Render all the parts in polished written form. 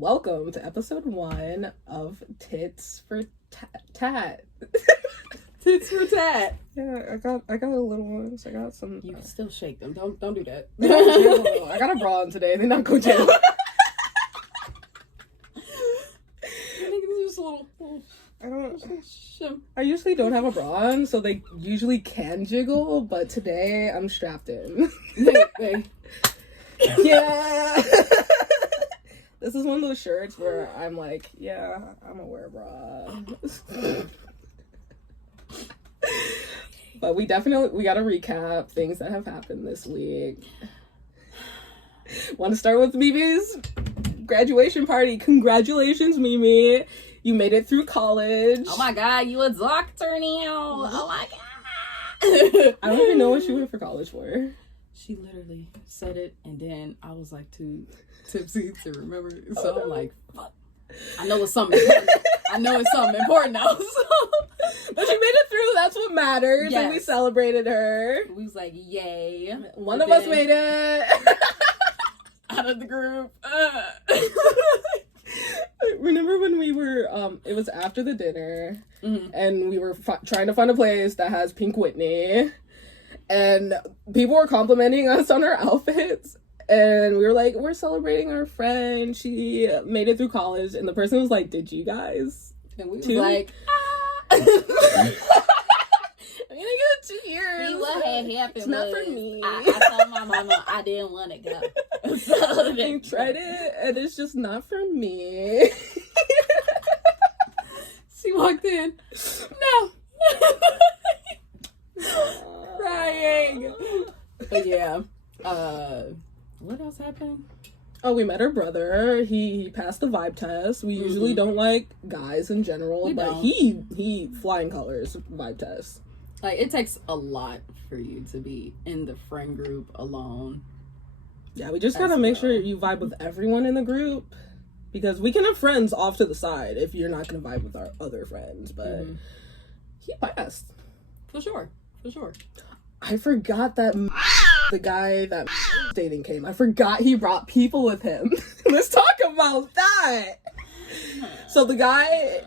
welcome to episode 1 of Tits for Tat. Tits for tat. Yeah, I got a little ones. I got some. You can still shake them. Don't do that. I got a bra on today. They're not go jiggle. Just a little. I usually don't have a bra on, so they usually can jiggle. But today I'm strapped in. Yeah. This is one of those shirts where I'm like, yeah, I'm gonna wear a bra. But we gotta recap things that have happened this week. Want to start with Mimi's graduation party. Congratulations, Mimi. You made it through college. Oh my god, you a doctor now. Oh my god. I don't even know what she went for college for. She literally said it, and then I was like too tipsy to remember. So I'm like, fuck. I know it's something important. I know it's something important now. So. But she made it through. That's what matters. Yes. And we celebrated her. We was like, yay. One of us made it. Out of the group. Remember when we were, it was after the dinner, mm-hmm. and we were trying to find a place that has Pink Whitney, and people were complimenting us on our outfits, and we were like, we're celebrating our friend, she made it through college, and the person was like, did you guys? And we was too? like, I'm gonna get 2 years. See, what had happened It's not was, for me. I told my mama I didn't want to go. So I tried it, and it's just not for me. She walked in. No. Crying. But yeah. What else happened? Oh, we met her brother. He passed the vibe test. We usually don't like guys in general, but he flying colors vibe test. Like, it takes a lot for you to be in the friend group alone. Yeah, we just gotta make sure you vibe with everyone in the group, because we can have friends off to the side if you're not gonna vibe with our other friends, but he passed. For sure. I forgot that the guy that dating came. I forgot he brought people with him. Let's talk about that. So the guy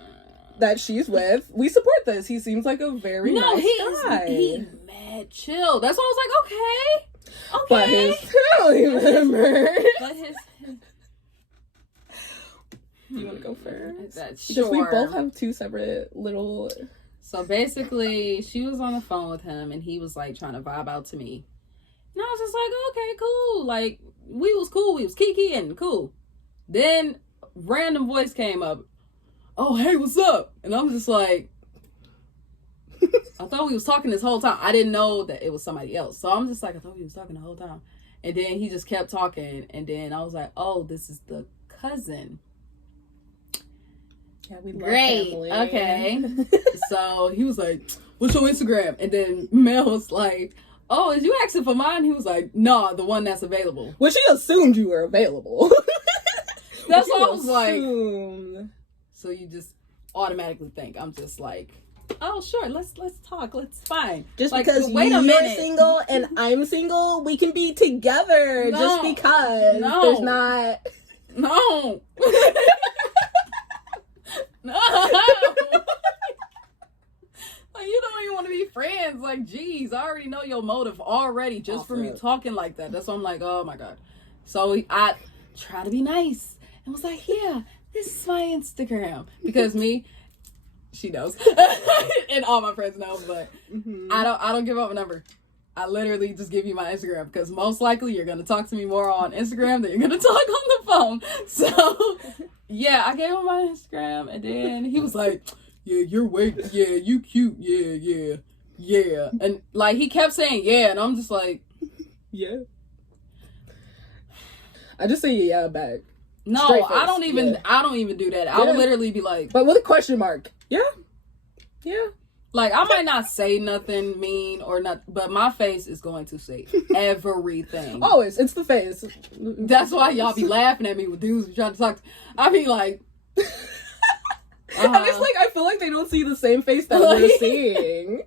that she's with, we support this. He seems like a very nice guy. He's mad chill. That's why I was like, okay. But his family members. But his You want to go first? That's because we sure. both have 2 separate little. So basically, she was on the phone with him, and he was like trying to vibe out to me. And I was just like, okay, cool. Like, we was cool. We was kikiing, cool. Then random voice came up. Oh, hey, what's up? And I'm just like, I thought we was talking this whole time. I didn't know that it was somebody else. So I'm just like, I thought we was talking the whole time. And then he just kept talking. And then I was like, oh, this is the cousin. Yeah, we love Great. family. Okay. So he was like, what's your Instagram? And then Mel was like, oh, is you asking for mine? He was like, nah, the one that's available. Well, she assumed you were available. That's what I was like. So you just automatically think I'm just like, oh, sure, let's talk. Let's fine. Just like, because you're single and I'm single, we can be together. No. Just because there's not. No. No. Like, you don't even want to be friends. Like, geez, I already know your motive already just from you talking like that. That's why I'm like, oh my god. So I try to be nice and was like, yeah, this is my Instagram, because she knows, and all my friends know, but I don't give up a number. I literally just give you my Instagram, because most likely you're gonna talk to me more on Instagram than you're gonna talk on the phone. So yeah, I gave him my Instagram, and then he was like, yeah, you're you cute, yeah, and like he kept saying yeah, and I'm just like, yeah. I just say yeah back. No, I don't even do that. I will literally be like, but with a question mark. Yeah. Like, I might not say nothing mean or not, but my face is going to say everything. Always, it's the face. That's why y'all be laughing at me with dudes who try to talk. I be like, and it's like I feel like they don't see the same face that we're seeing.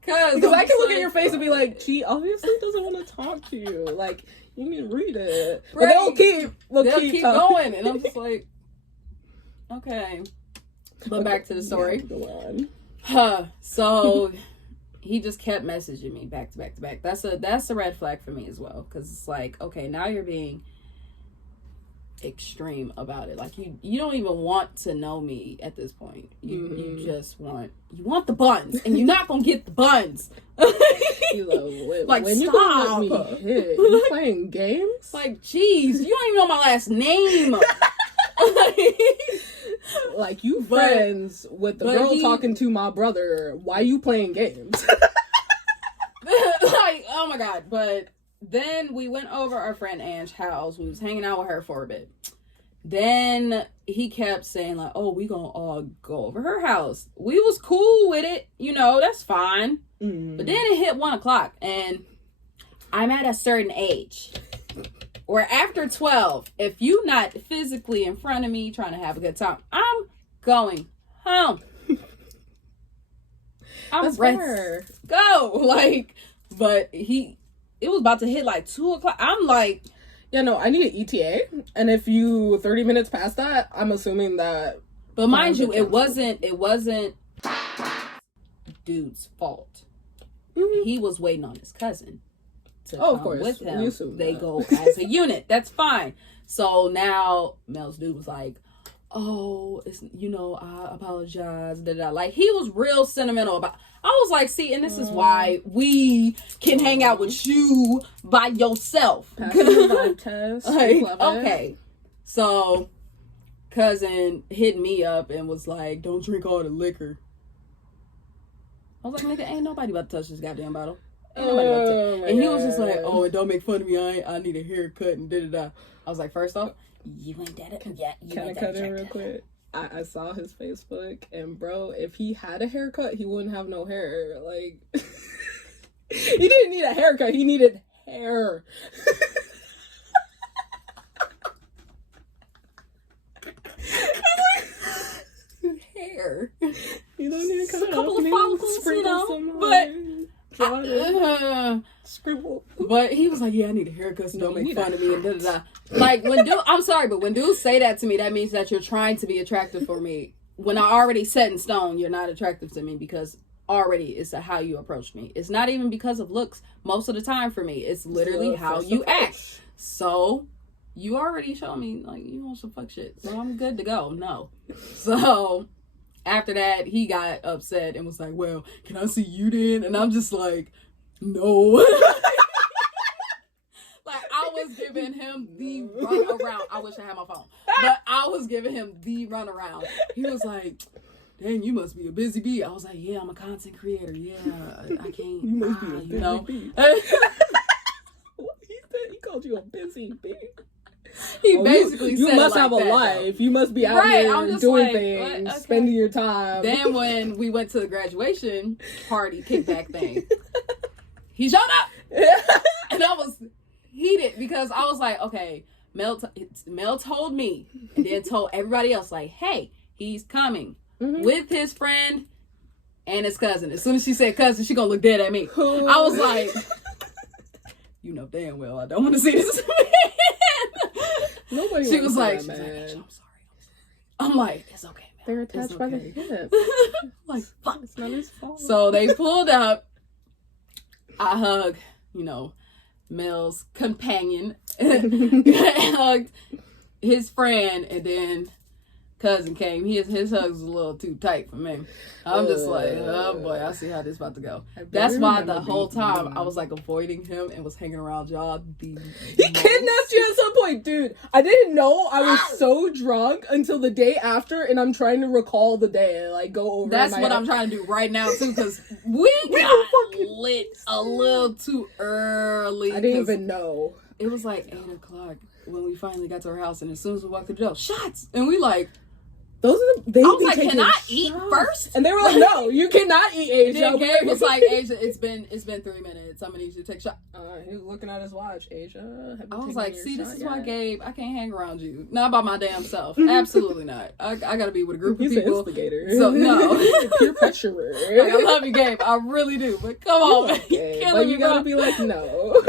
Because I can look at your face and be like, she obviously doesn't want to talk to you. Like, you can read it. Right. But they'll keep going. And I'm just like, Okay. But back to the story. Yeah, go on. So he just kept messaging me back to back to back. That's a red flag for me as well. Because it's like, okay, now you're being extreme about it. Like you don't even want to know me at this point. You just want the buns, and you're not gonna get the buns. Like when you gonna let me hit? You playing games? Like, geez, you don't even know my last name. Like you friends with the girl talking to my brother. Why you playing games? Like, oh my god. But then we went over our friend Ange's house. We was hanging out with her for a bit. Then he kept saying like, oh, we gonna all go over her house. We was cool with it. You know, that's fine. But then it hit 1:00 and I'm at a certain age where after 12, if you not physically in front of me trying to have a good time, I'm going home. I'm ready to go. Like, but it was about to hit like 2:00. I'm like, yeah, no, I need an ETA. And if you 30 minutes past that, I'm assuming that. But mind you, it wasn't dude's fault. He was waiting on his cousin to come with him. They go as a unit. That's fine. So now Mel's dude was like, oh, it's, I apologize. Like, he was real sentimental about. I was like, see, and this is why we can hang out with you by yourself. Like, okay. So cousin hit me up and was like, don't drink all the liquor. I was like, nigga, ain't nobody about to touch this goddamn bottle. Ain't nobody about to. And he was just like, oh, and don't make fun of me. I need a haircut and da-da-da. I was like, first off, you ain't that. Yeah, you Can I cut in real quick? I saw his Facebook, and bro, if he had a haircut, he wouldn't have no hair. Like, he didn't need a haircut. He needed hair. Hair. You don't need to cut a couple of follicles, but scribble. But he was like, yeah, I need a haircut, so don't make fun of me and da-da-da. Like, I'm sorry, but when dudes say that to me, that means that you're trying to be attractive for me. When I already set in stone, you're not attractive to me because already it's how you approach me. It's not even because of looks most of the time for me. It's literally how you act. So you already showed me, like, you want some fuck shit. So I'm good to go. No. So after that, he got upset and was like, well, can I see you then? And I'm just like, no. Like, I was giving him the run around. I wish I had my phone. But I was giving him the run around. He was like, dang, you must be a busy bee. I was like, yeah, I'm a content creator. Yeah, I can't. You must be a busy bee. He called you a busy bee. He basically said you must like have a life. Though. You must be out here doing things, okay. Spending your time. Then when we went to the graduation party kickback thing, he showed up, and I was heated because I was like, okay, Mel told me, and then told everybody else, like, hey, he's coming with his friend and his cousin. As soon as she said cousin, she gonna look dead at me. I was like, you know damn well I don't want to see this man. Nobody. She was like, I'm sorry. I'm like, it's okay, man. They're attached by the hip. Like, fuck. It's not his fault. So they pulled up. I hugged, Mel's companion. I hugged his friend, and then cousin came. His hugs was a little too tight for me. I'm just like, oh boy, I see how this about to go. That's why the whole time I was like avoiding him and was hanging around y'all. He kidnapped you at some point, dude. I didn't know. I was so drunk until the day after, and I'm trying to recall the day and like go over. That's what I'm trying to do right now too, because we got lit a little too early. I didn't even know. It was like 8:00 when we finally got to our house, and as soon as we walked through the door, shots, and we like. Those are the. I was like, "Can I eat first?" And they were like, "No, you cannot eat, Asia." Then Gabe was like, "Asia, it's been 3 minutes. I'm gonna need you to take a shot." He was looking at his watch. Asia, I was like, "See, this is why, Gabe, I can't hang around you. Not by my damn self. Absolutely not. I gotta be with a group of people." He's an instigator. So no, peer pressurer. Like, I love you, Gabe. I really do. But come on, man, but you gotta be like, no.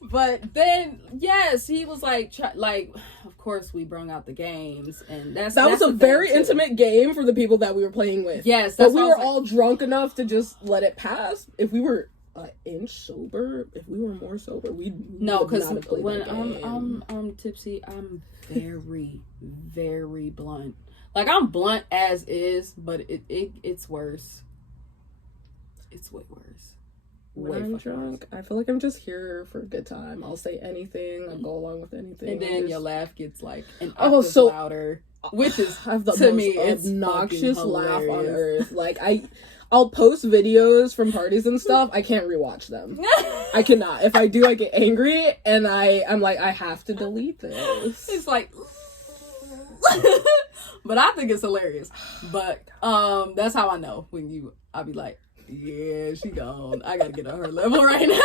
But then, yes, he was like, of course we brung out the games, and that's was a the very thing, too. intimate game for the people that we were playing with. Yes, but that's we what I were was all drunk enough to just let it pass. If we were an inch sober, if we were more sober, no, because when I'm tipsy, I'm very, very blunt. Like, I'm blunt as is, but it's worse. It's way worse. When I'm drunk, I feel like I'm just here for a good time. I'll say anything. I'll go along with anything. And then your laugh gets like an octave so louder, which is I have the to most me it's obnoxious laugh on hilarious. earth. Like I'll post videos from parties and stuff. I can't rewatch them. I cannot. If I do, I get angry, and I'm like, I have to delete this. It's like, but I think it's hilarious. But that's how I know I'll be like, yeah, she gone. I gotta get on her level right now.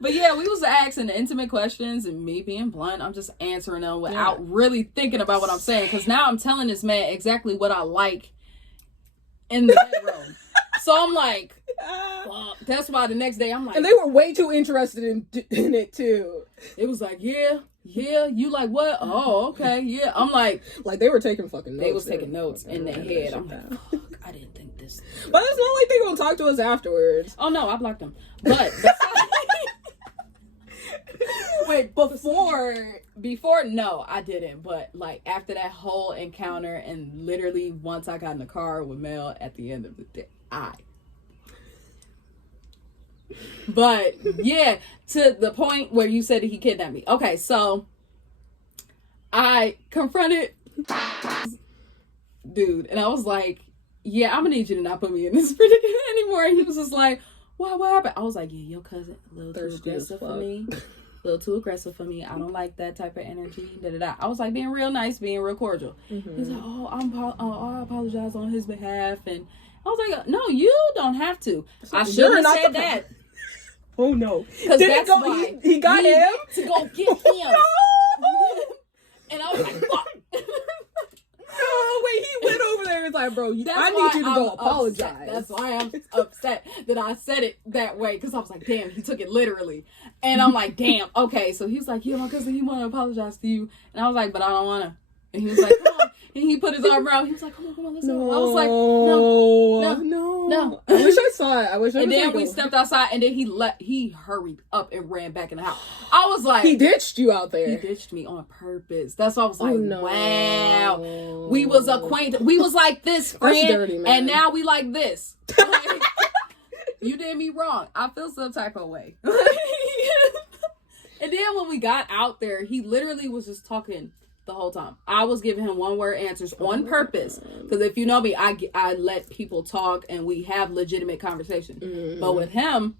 But yeah, we was asking the intimate questions, and me being blunt, I'm just answering them without really thinking about what I'm saying. Because now I'm telling this man exactly what I like in the bedroom. So I'm like, fuck. That's why the next day I'm like, and they were way too interested in it too. It was like, yeah, you like what? Oh, okay, yeah. I'm like they were taking fucking notes. They was taking notes in their head. I'm like, fuck, I didn't think this. But it's not like they gonna talk to us afterwards. Oh no, I blocked them. But wait, before no, I didn't. But like after that whole encounter, and literally once I got in the car with Mel at the end of the day, but yeah, to the point where you said that he kidnapped me. Okay, so I confronted dude, and I was like, yeah, I'm gonna need you to not put me in this predicament anymore. And he was just like, what happened? I was like, yeah, your cousin a little too aggressive for me. A little too aggressive for me. I don't like that type of energy. I was like being real nice, being real cordial. Mm-hmm. He's like, I apologize on his behalf. And I was like, no, you don't have to. I shouldn't have said that. Oh no. Because that's why he got him to go get him. No! And I was like, fuck. No, wait, he went over there and was like, bro, I need you to go apologize. Upset. That's why I'm upset that I said it that way, because I was like, damn, he took it literally. And I'm like, damn, okay. So he was like, yeah, my cousin, he want to apologize to you. And I was like, but I don't want to. And he was like, come on. And he put his arm around. He was like, come on, let's go. I was like, no. I wish I saw it. And then we stepped outside, and then he hurried up and ran back in the house. I was like, he ditched you out there. He ditched me on purpose. That's why I was like, wow. We was acquainted. We was like this, friend. That's dirty, man. And now we like this. Like, you did me wrong. I feel some type of way. And then when we got out there, he literally was just talking the whole time. I was giving him one word answers on purpose, because if you know me, I let people talk and we have legitimate conversation. Mm-hmm. But with him,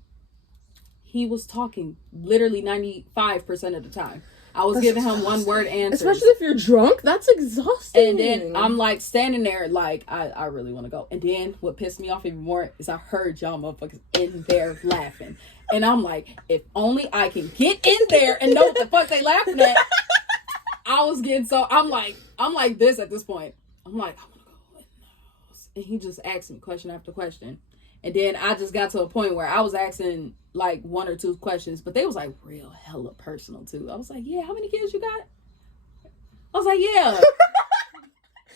he was talking literally 95% of the time. I was giving him one word answers. Especially if you're drunk, that's exhausting. And then I'm like standing there like I really want to go. And then what pissed me off even more is I heard y'all motherfuckers in there laughing. And I'm like, if only I can get in there and know what the fuck they laughing at. I was getting I'm like this at this point. I'm like, I want to go in the house. And he just asked me question after question. And then I just got to a point where I was asking like one or two questions, but they was like real hella personal too. I was like, yeah, how many kids you got? I was like, yeah.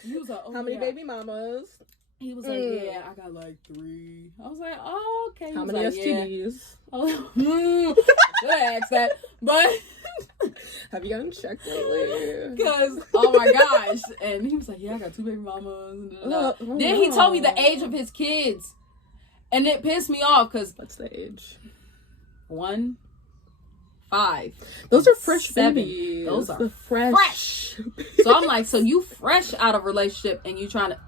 He was like, oh, how many baby mamas? He was like, yeah, I got like 3. I was like, oh, okay. How many STDs? Yeah. Should ask that. But have you gotten checked lately? Because, oh my gosh. And he was like, yeah, I got 2 baby mamas. Then he told me the age of his kids. And it pissed me off because... What's the age? 1, 5. Those are fresh 7. babies. Those are fresh. So I'm like, so you fresh out of a relationship and you trying to...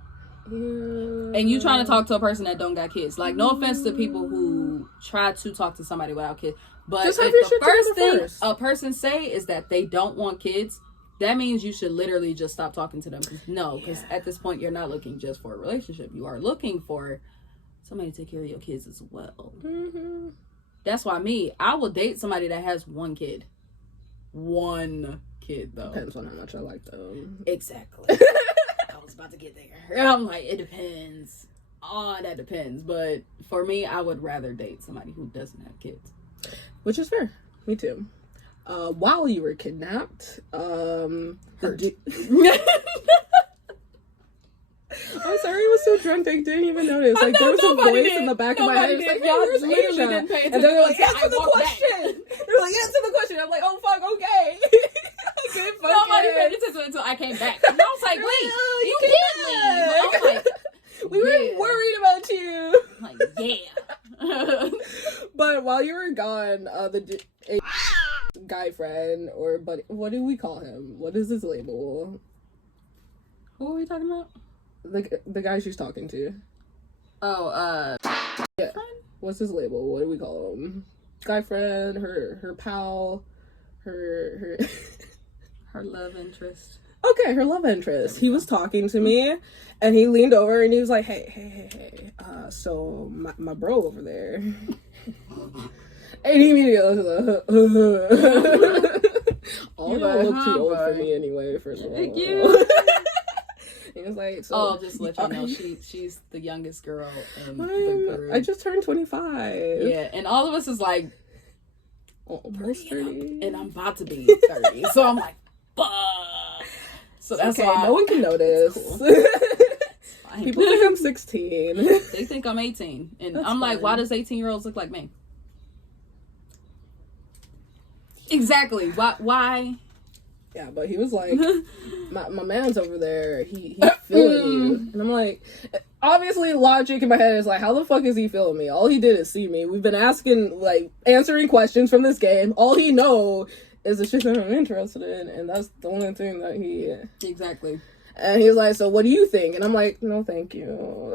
And you trying to talk to a person that don't got kids. Like, no offense to people who try to talk to somebody without kids. But just if the first thing a person say is that they don't want kids, that means you should literally just stop talking to them. Because at this point, you're not looking just for a relationship. You are looking for somebody to take care of your kids as well. Mm-hmm. That's why I will date somebody that has 1 kid. 1 kid, though. Depends on how much I like them. Exactly. I was about to get there. I'm like, it depends. Oh, that depends. But for me, I would rather date somebody who doesn't have kids. Which is fair. Me too. while you were kidnapped, I'm sorry, I was so drunk I didn't even notice. Like, there was a voice in the back of my head. It was like, hey, where's Asia? Didn't pay And they're like, answer the question. They're like, answer the question. I'm like, oh, fuck, okay. Nobody paid attention until I came back. And I was like, wait, you did leave. I was like, we were worried about you. I'm like, yeah. But while you were gone, a guy friend or buddy, what do we call him? What is his label? Who are we talking about? The guy she's talking to. Oh, yeah. What's his label? What do we call him? Guy friend, her pal, her her love interest. Okay, her love interest. He was talking to me, and he leaned over and he was like, hey. So my bro over there. And he immediately was like, all y'all look too old for me anyway, first of all. Thank you. He was like, so, just let you know, she's the youngest girl in the group. I just turned 25. Yeah, and all of us is like almost 30. And I'm about to be 30. So I'm like, fuck. So that's okay, why no one can notice. Cool. People think I'm 16. They think I'm 18. And That's I'm like, fine. why does 18-year-olds look like me? Exactly. Why? Yeah, but he was like, my man's over there, he feeling you. And I'm like, obviously logic in my head is like, how the fuck is he feeling me? All he did is see me. We've been answering questions from this game. All he know is the shit that I'm interested in, and that's the only thing that he... Exactly. And he's like, so what do you think? And I'm like, no, thank you.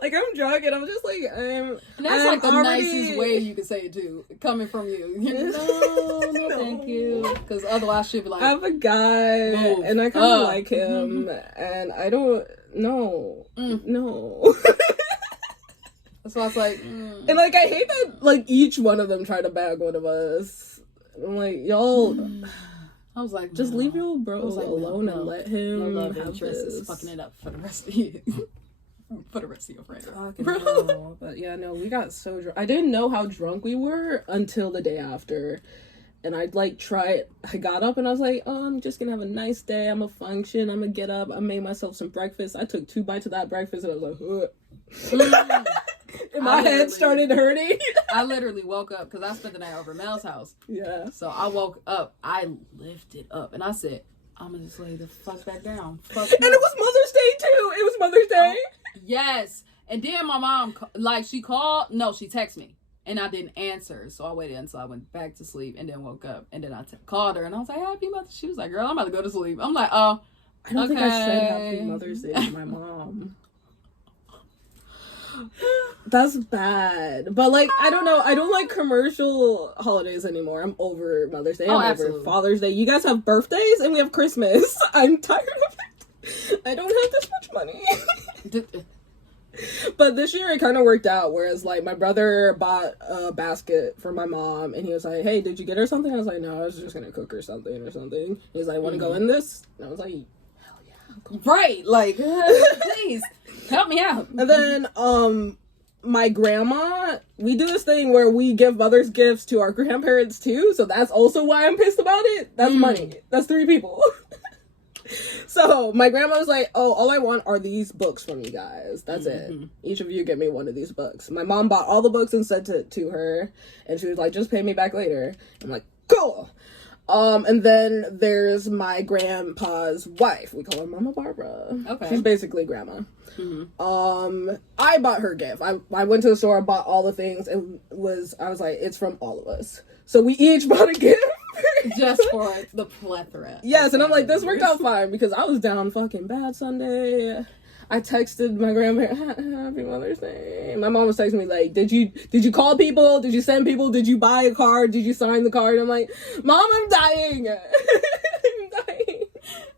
Like, I'm drunk, and I'm just like, And that's like the nicest way you can say it, too. Coming from you. No, thank you. Because otherwise she'd be like... I have a guy, and I kind of like him, and I don't... No. No. So I was like... And, like, I hate that, like, each one of them tried to bag one of us. I'm like, y'all... I was like, just leave your bro alone and let him no love have interest this. is fucking it up for the rest of you. For the rest of your friends. No. But yeah, no, we got so drunk. I didn't know how drunk we were until the day after. And I got up and I was like, oh, I'm just gonna have a nice day. I'm gonna function. I'm gonna get up. I made myself some breakfast. I took 2 bites of that breakfast and I was like, and my head started hurting. I literally woke up because I spent the night over Mel's house. Yeah. So I woke up. I lifted up and I said, I'm gonna just lay the fuck back down. Fuck and it was Mother's Day too. It was Mother's Day. Yes. And then my mom, she texted me. And I didn't answer. So I waited until I went back to sleep and then woke up. And then I called her and I was like, Happy Mother's Day. She was like, girl, I'm about to go to sleep. I'm like, oh. I don't think I said Happy Mother's Day to my mom. That's bad. But, like, I don't know. I don't like commercial holidays anymore. I'm over Mother's Day. I'm over Father's Day. You guys have birthdays and we have Christmas. I'm tired of it. I don't have this much money. But this year it kind of worked out. Whereas, like, my brother bought a basket for my mom. And he was like, hey, did you get her something? I was like, no, I was just going to cook her something or something. He was like, want to go in this? And I was like... Right, like, please help me out. And then my grandma, we do this thing where we give mother's gifts to our grandparents too, so that's also why I'm pissed about it. That's money. That's 3 people. So my grandma was like, oh, all I want are these books from you guys. That's it. Each of you get me one of these books. My mom bought all the books and sent it to her, and she was like, just pay me back later. I'm like, cool. And then there's my grandpa's wife. We call her Mama Barbara. Okay. She's basically grandma. I bought her gift. I went to the store, bought all the things, and I was like, it's from all of us. So we each bought a gift. Just for the plethora. Yes, and I'm like, this worked out fine because I was down fucking bad Sunday. I texted my grandparents, Happy Mother's Day. My mom was texting me like, did you call people? Did you send people? Did you buy a card? Did you sign the card? I'm like, Mom, I'm dying. I'm dying.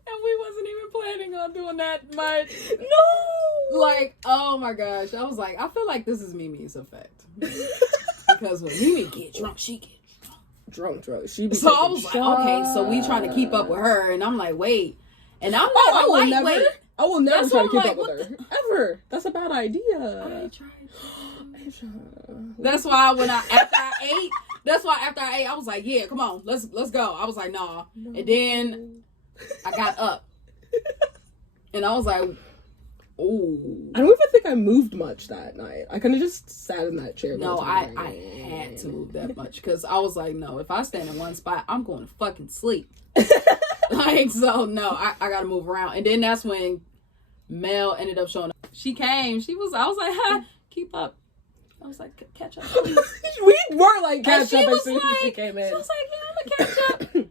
And we wasn't even planning on doing that much. No. Like, oh my gosh. I was like, I feel like this is Mimi's effect. Because when Mimi get drunk, she get drunk. So I was like, okay, so we trying to keep up with her. And I'm like, wait. And I'm not I will never try to keep like, up with her. Ever. That's a bad idea. I tried. That's why after I ate, I was like, yeah, come on, let's go. I was like, nah. And then I got up. And I was like, ooh. I don't even think I moved much that night. I kind of just sat in that chair. No, I had to move that much because I was like, no, if I stand in one spot, I'm going to fucking sleep. Like, so no, I gotta move around. And then that's when Mel ended up showing up. She came. I was like, huh, keep up. I was like, catch up, please. We were like, catch up as soon as she like, came in. She was like, yeah, I'm gonna catch up.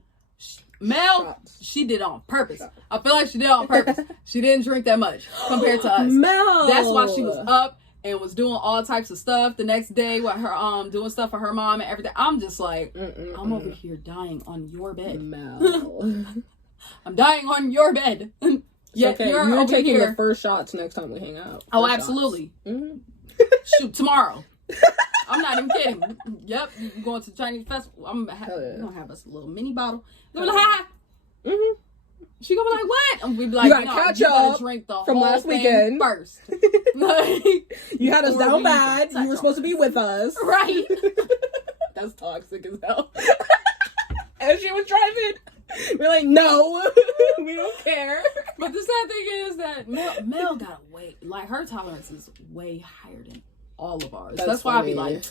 Mel, she did it on purpose. I feel like she did it on purpose. She didn't drink that much compared to us. Mel! That's why she was up and was doing all types of stuff the next day with her doing stuff for her mom and everything. I'm just like, I'm over here dying on your bed. Mel. I'm dying on your bed. Yeah, okay, you're taking the first shots next time we hang out. Oh, absolutely. Mm-hmm. Shoot, tomorrow. I'm not even kidding. Yep, you going to the Chinese festival. We're gonna have us a little mini bottle. We're gonna be like, hi. Mm-hmm. She gonna be like, what? And we be like, you gotta drink the from whole last weekend first. Like, you had us down bad. You were supposed to be with us, right? That's toxic as hell. And she was driving. We're like, no, we don't care. But the sad thing is that Mel got way, like, her tolerance is way higher than all of ours. That's why I be like,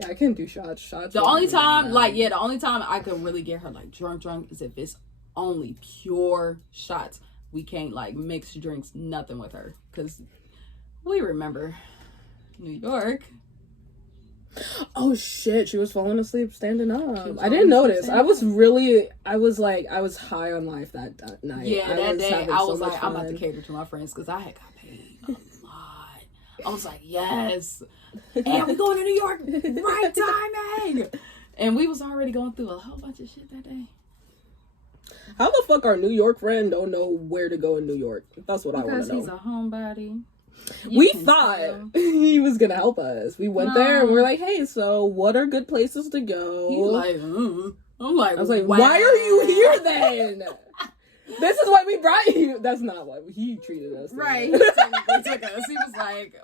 yeah, I can't do shots. The only time I could really get her like drunk is if it's only pure shots. We can't like mix drinks, nothing with her, because we remember New York. Oh shit, she was falling asleep standing up. I didn't notice. I was high on life that night. Yeah, that day I was like, I'm about to cater to my friends because I had got paid a lot. I was like, yes. And we going to New York, right timing. And we was already going through a whole bunch of shit that day. How the fuck our New York friend don't know where to go in New York? That's what I want to know. Because he's a homebody. We thought he was gonna help us. We went there and we're like, hey, so what are good places to go? He's like, I was like, wow. Why are you here then? This is why we brought you. That's not why he treated us. Though. Right. He took us. He was like,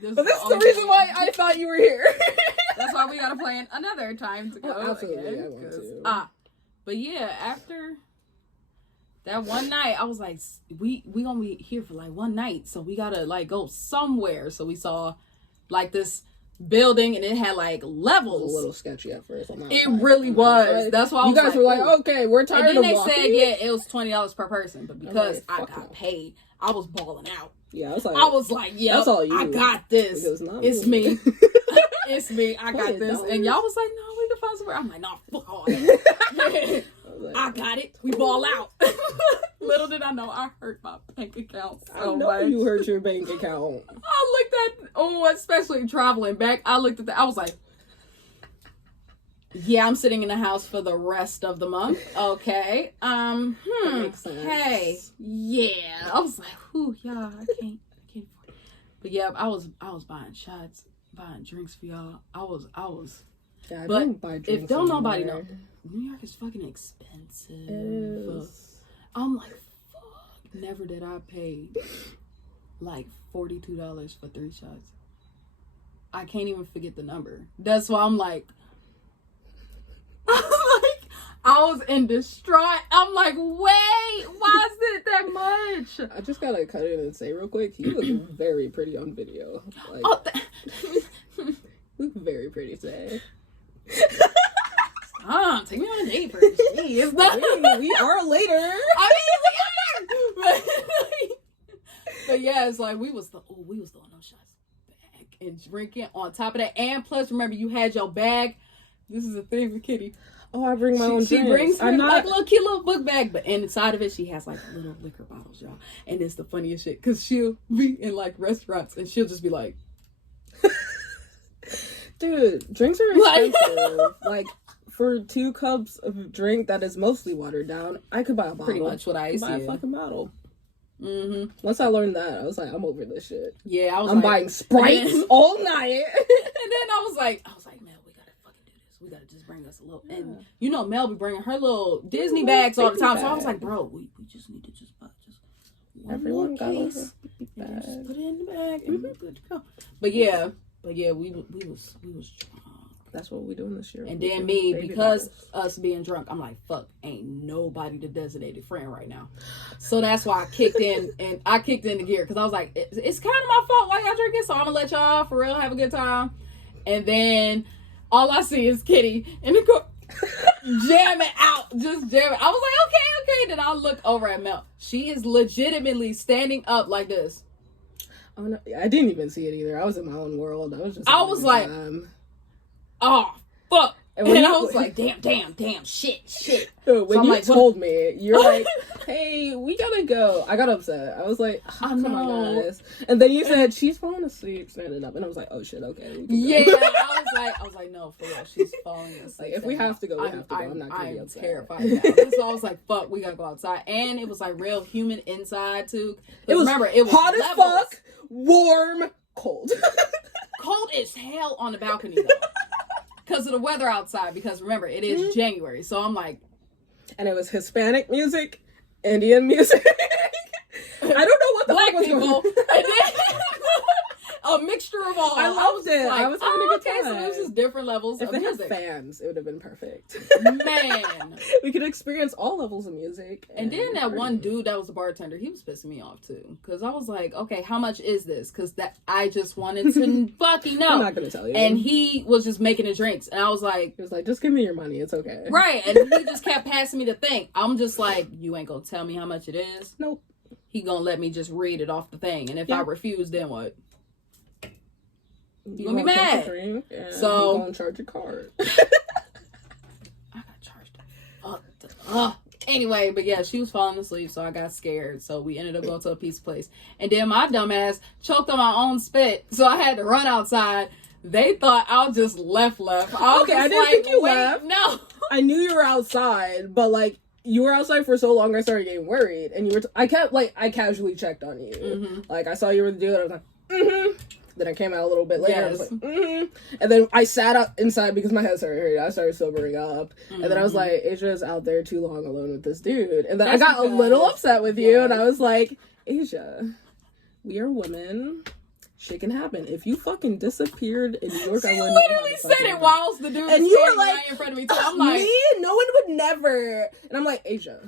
this is the reason why I thought you were here. That's why we gotta plan another time to go. Absolutely, again, I want to. But yeah, after that one night, I was like, we gonna be here for like one night, so we gotta like go somewhere. So we saw like this building, and it had like levels. It was a little sketchy at first. It really was. That's why you guys were like, okay, we're tired. And then of they said, yeah, it was $20 per person, but because I got paid, I was balling out. Yeah, I was like, yeah, that's all you. I got this. It's me. It's me. I got this. And y'all was like, no, we can find somewhere. I'm like, no, fuck all that. I got it. We ball out. Little did I know, I hurt my bank account so much. You hurt your bank account. I looked at, especially traveling back, I looked at that. I was like, yeah, I'm sitting in the house for the rest of the month. Okay. Hey. Yeah. I was like, whew, yeah, I can't afford it. But yeah, I was buying shots, buying drinks for y'all. I was. Yeah, I don't buy drinks. If don't nobody know, New York is fucking expensive. I'm like, fuck. Never did I pay like $42 for 3 shots. I can't even forget the number. That's why I'm like, I was in distraught. I'm like, wait, why is it that much? I just gotta cut in and say real quick, he was very pretty on video. Like, look very pretty today. Take me on a date first. Jeez. We are later. I mean, we are. But yeah, it's like we was throwing those shots back and drinking on top of that. And plus, remember, you had your bag. This is a thing with Kitty. Oh, I bring my own drinks. She brings her like a little cute little book bag, but inside of it, she has like little liquor bottles, y'all. And it's the funniest shit because she'll be in like restaurants and she'll just be like, dude, drinks are expensive. Like, for 2 cups of drink that is mostly watered down, I could buy a bottle. Pretty much what I used to buy a fucking bottle. Mm-hmm. Once I learned that, I was like, I'm over this shit. Yeah, I'm buying Sprites all night. And then I was like, Mel, we gotta fucking do this. We gotta just bring us a little. Yeah. And you know, Mel be bringing her little Disney bags all the time. So I was like, bro, we just need to just buy one Everyone little case and just put it in the bag and we're good to go. But yeah, But yeah, we was drunk. That's what we're doing this year. And then me, because us being drunk, I'm like, fuck, ain't nobody the designated friend right now. So that's why I kicked in, and I kicked in the gear, because I was like, it's kind of my fault why y'all drinking, so I'm gonna let y'all for real have a good time. And then all I see is Kitty in the car jamming out, just jamming. I was like, okay. Then I look over at Mel. She is legitimately standing up like this. Oh no, I didn't even see it either. I was in my own world. I was like, oh fuck. And I was like, damn, shit. When so you told me, you're like, hey, we gotta go. I got upset. I was like, oh, come on, guys. And then you said, she's falling asleep, standing up. And I was like, oh shit, okay. Yeah, I was like, no, for real, she's falling asleep. Like, if we have to go, we have to go. I'm not gonna be upset. Terrified now. So I was like, fuck, we gotta go outside. And it was like real humid inside too. It was hot as fuck, warm, cold. Cold as hell on the balcony though. Because of the weather outside, because remember, it is January, so I'm like... And it was Hispanic music, Indian music. I don't know what the Black fuck was people. going on. And then a mixture of all. I loved it. Like, I was having a good time. So this is different levels of music. If they had fans, it would have been perfect. Man. We could experience all levels of music. And then that one dude that was the bartender, he was pissing me off too. Because I was like, okay, how much is this? Because I just wanted to fucking know. I'm not going to tell you. And he was just making the drinks. And I was like... He was like, just give me your money. It's okay. Right. And he just kept passing me the thing. I'm just like, you ain't going to tell me how much it is? Nope. He going to let me just read it off the thing. And if I refuse, then what? You gonna be mad. So you gonna charge your card. I got charged. Anyway, but yeah, she was falling asleep, so I got scared. So we ended up going to a pizza place, and then my dumb ass choked on my own spit, so I had to run outside. They thought I just left. I didn't think you left. No, I knew you were outside, but like you were outside for so long, I started getting worried, and you were. I casually checked on you. Mm-hmm. Like I saw you were the dude. I was like, mm-hmm. Then I came out a little bit later. Yes. I was like, mm-hmm. And then I sat up inside because my head started hurting. I started sobering up. Mm-hmm. And then I was like, Asia's out there too long alone with this dude. And then I got a little upset with you. And I was like, Asia, we are women. Shit can happen. If you fucking disappeared in New York, I wouldn't literally said it whilst the dude and was you were like, right in front of me too. I'm like, me? No one would never. And I'm like, Asia,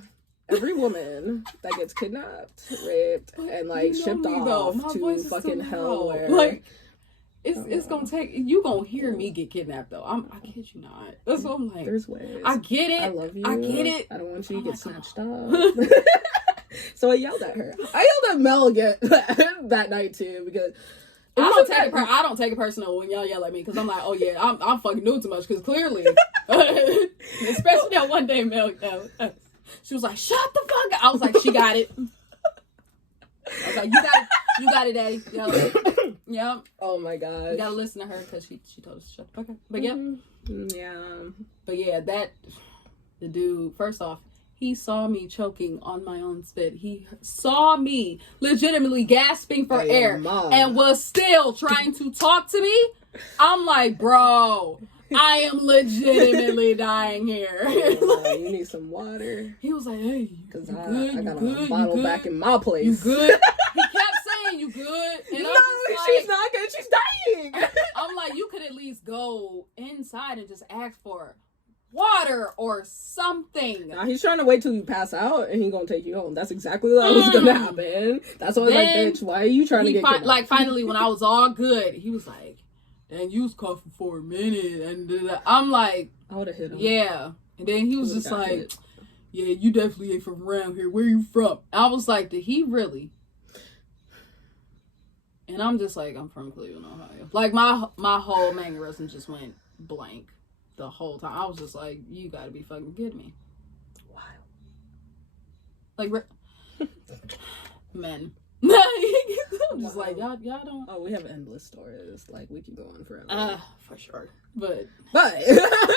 every woman that gets kidnapped, raped, and like shipped off to fucking hell, where like it's gonna take, you gonna hear me get kidnapped though. I kid you not. That's what I'm like. There's ways. I get it. I love you. I get it. I don't want you to get snatched up. So I yelled at her. I yelled at Mel again that night too because. I don't take it personal when y'all yell at me because I'm like, oh yeah, I'm fucking doing too much because clearly, especially that one day Mel. She was like, shut the fuck up. I was like, she got it. I was like, you got it, daddy. Yep. Oh my gosh. You gotta listen to her because she told us to shut the fuck up. But yeah. Yeah. But yeah, the dude, first off, he saw me choking on my own spit. He saw me legitimately gasping for air and was still trying to talk to me. I'm like, bro, I am legitimately dying here. You need some water. He was like, hey, because I got a bottle back in my place. You good? He kept saying, you good? And no, she's not good. She's dying. I'm like, you could at least go inside and just ask for water or something. Nah, he's trying to wait till you pass out and he's gonna take you home. That's exactly what was gonna happen. That's why I was like, bitch, why are you trying to get like finally when I was all good, he was like, dang, you was coughing for a minute, and I'm like, I would have hit him. Yeah. And then he was just like, yeah, you definitely ain't from around here. Where you from? I was like, did he really? And I'm just like, I'm from Cleveland, Ohio. Like my whole mannerism just went blank the whole time. I was just like, you gotta be fucking kidding me. Wow. Like, men. I'm just like, y'all don't. Oh, we have endless stories. Like, we can go on forever. For sure. But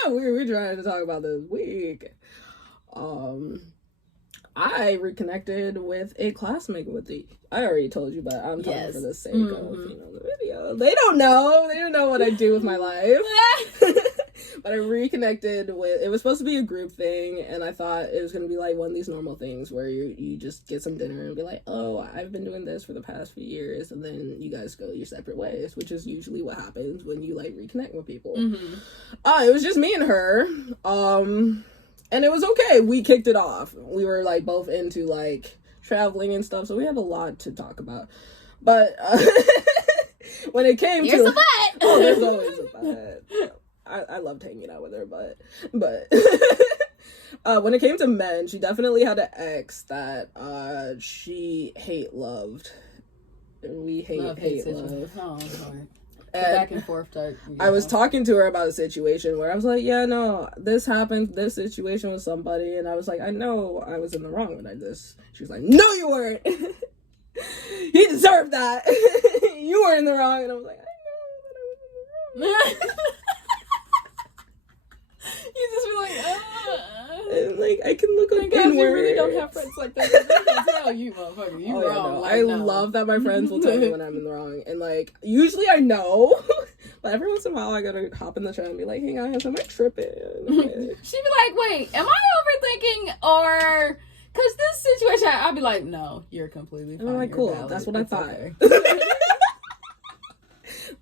we're trying to talk about this week. I reconnected with a classmate I already told you, but I'm talking for the sake of, the video. They don't know what I do with my life. But But I reconnected with, it was supposed to be a group thing, and I thought it was going to be like one of these normal things where you just get some dinner and be like, oh, I've been doing this for the past few years, and then you guys go your separate ways, which is usually what happens when you like reconnect with people. It was just me and her, and it was okay. We kicked it off. We were like both into like traveling and stuff, so we had a lot to talk about. But when it came Here's to a butt. oh, there's always a butt. I loved hanging out with her, but when it came to men, she definitely had an ex that she loved. We hate love. Oh, Lord. Back and forth type. I was talking to her about a situation where I was like, yeah, no, this happened, this situation with somebody, and I was like, I know I was in the wrong when I did this. She was like, no, you weren't. He deserved that. You were in the wrong. And I was like, I know that I was in the wrong. You just be like, and like, I can look like inwards. You really don't have friends like that. They can tell you, motherfucker, you wrong. Yeah, no. Like, I love that my friends will tell me when I'm in the wrong. And like, usually I know. But every once in a while, I gotta hop in the chat and be like, hey guys, am I tripping? She'd be like, wait, am I overthinking or... Because this situation, I'd be like, no, you're completely fine. And I'm like, cool, valid. that's what I thought. Okay.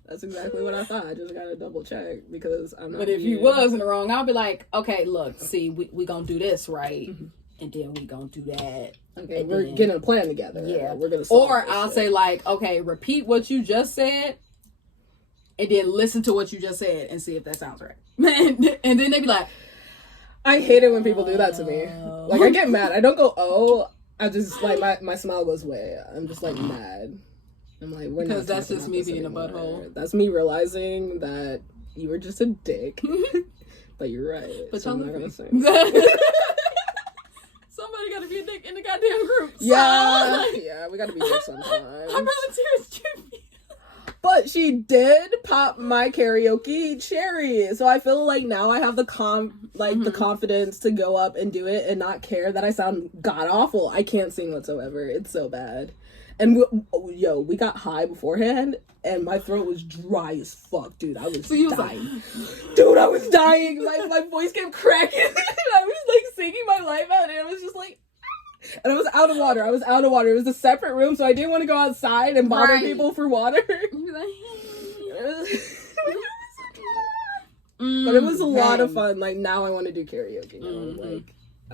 That's exactly what I thought. I just gotta double check because I'm not. But if you was in the wrong, I'll be like, okay, look, see, we gonna do this, right? And then we gonna do that. Okay, we're getting a plan together. Yeah. We're gonna or I'll say like, okay, repeat what you just said and then listen to what you just said and see if that sounds right. And then they be like, I hate it when people do that to me. Like, I get mad. I don't go, oh. I just, like, my smile goes away. I'm just, like, mad. I'm like, we're not. Because that's just me being anymore. A butthole. That's me realizing that you were just a dick. But you're right. But so I'm not gonna say. Somebody gotta be a dick in the goddamn group. So. Yeah, we gotta be dicks sometimes. I'm really serious, Jimmy. But she did pop my karaoke cherry, so I feel like now I have the the confidence to go up and do it and not care that I sound god awful. I can't sing whatsoever. It's so bad. And we got high beforehand, and my throat was dry as fuck, dude. I was dying. Dude, I was dying. My voice kept cracking. I was like singing my life out, and I was just like. And I was out of water. It was a separate room, so I didn't want to go outside and bother people for water. But it was a lot of fun. Like, now I want to do karaoke.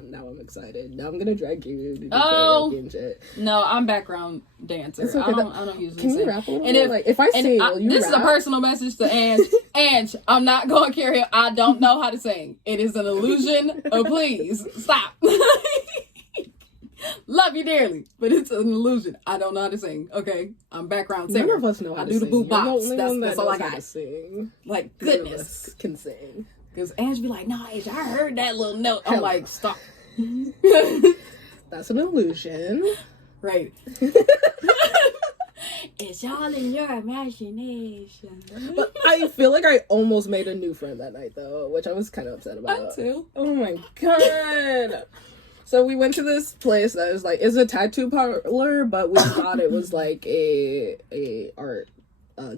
Now I'm excited. Now I'm gonna drag you to do karaoke and shit. No, I'm background dancer. Okay, I don't usually sing. Can you rap a little bit? If I sing, will you this rap? is a personal message to Ange. Ange, I'm not going karaoke. I don't know how to sing. It is an illusion. Oh, please stop. Love you dearly, but it's an illusion. I don't know how to sing. Okay, I'm background singer. None of us know how to sing. I do the boop bops. That's all I got. Sing. Like, goodness, can sing. Because Ange be like, "No, Ange, I heard that little note." I'm like, "Stop." That's an illusion, right? It's all in your imagination. But I feel like I almost made a new friend that night, though, which I was kind of upset about. I too. Oh my god. So we went to this place that is like, it's a tattoo parlor, but we thought it was like a art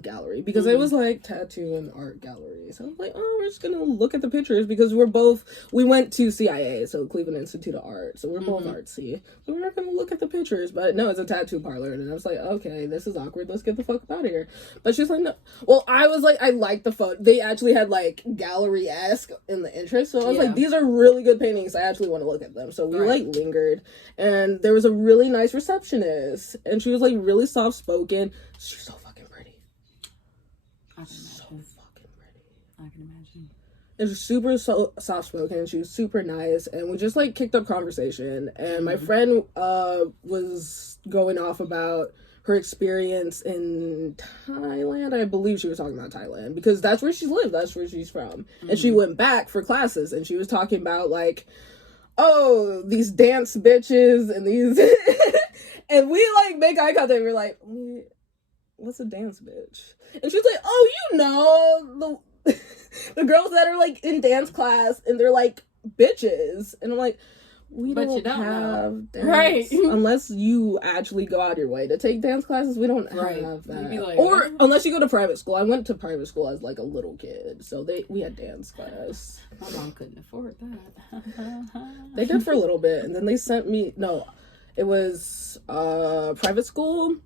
gallery because it was like tattoo and art gallery. So I was like, oh, we're just gonna look at the pictures because we went to CIA, so Cleveland Institute of Art, so we're both artsy. So we're gonna look at the pictures, but no, it's a tattoo parlor, and I was like, okay, this is awkward. Let's get the fuck out of here. But she's like, no. Well, I was like, I like the photo. They actually had like gallery-esque in the interest, so I was like, these are really good paintings. I actually want to look at them. So we like lingered, and there was a really nice receptionist, and she was like really soft spoken. She's so fucking pretty. I can imagine. It was super soft spoken. She was super nice, and we just like kicked up conversation. And my friend was going off about her experience in Thailand. I believe she was talking about Thailand because that's where she lived. That's where she's from. And she went back for classes, and she was talking about like, oh, these dance bitches and these, and we like make eye contact. We're like, what's a dance bitch? And she's like, oh, you know, the girls that are like in dance class and they're like bitches. And I'm like, we But don't you don't have dance. Right. Unless you actually go out your way to take dance classes, we don't Right. have that. You'd be like, or "Oh." unless you go to private school. I went to private school as like a little kid, so we had dance class. My mom couldn't afford that. They did for a little bit, and then they sent me. No, it was private school,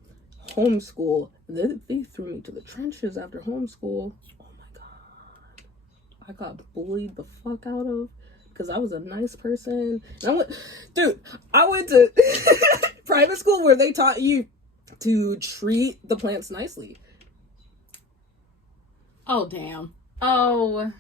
homeschool. And then they threw me to the trenches after homeschool. Oh my god, I got bullied the fuck out of because I was a nice person. And I went to private school where they taught you to treat the plants nicely. Oh damn. Oh.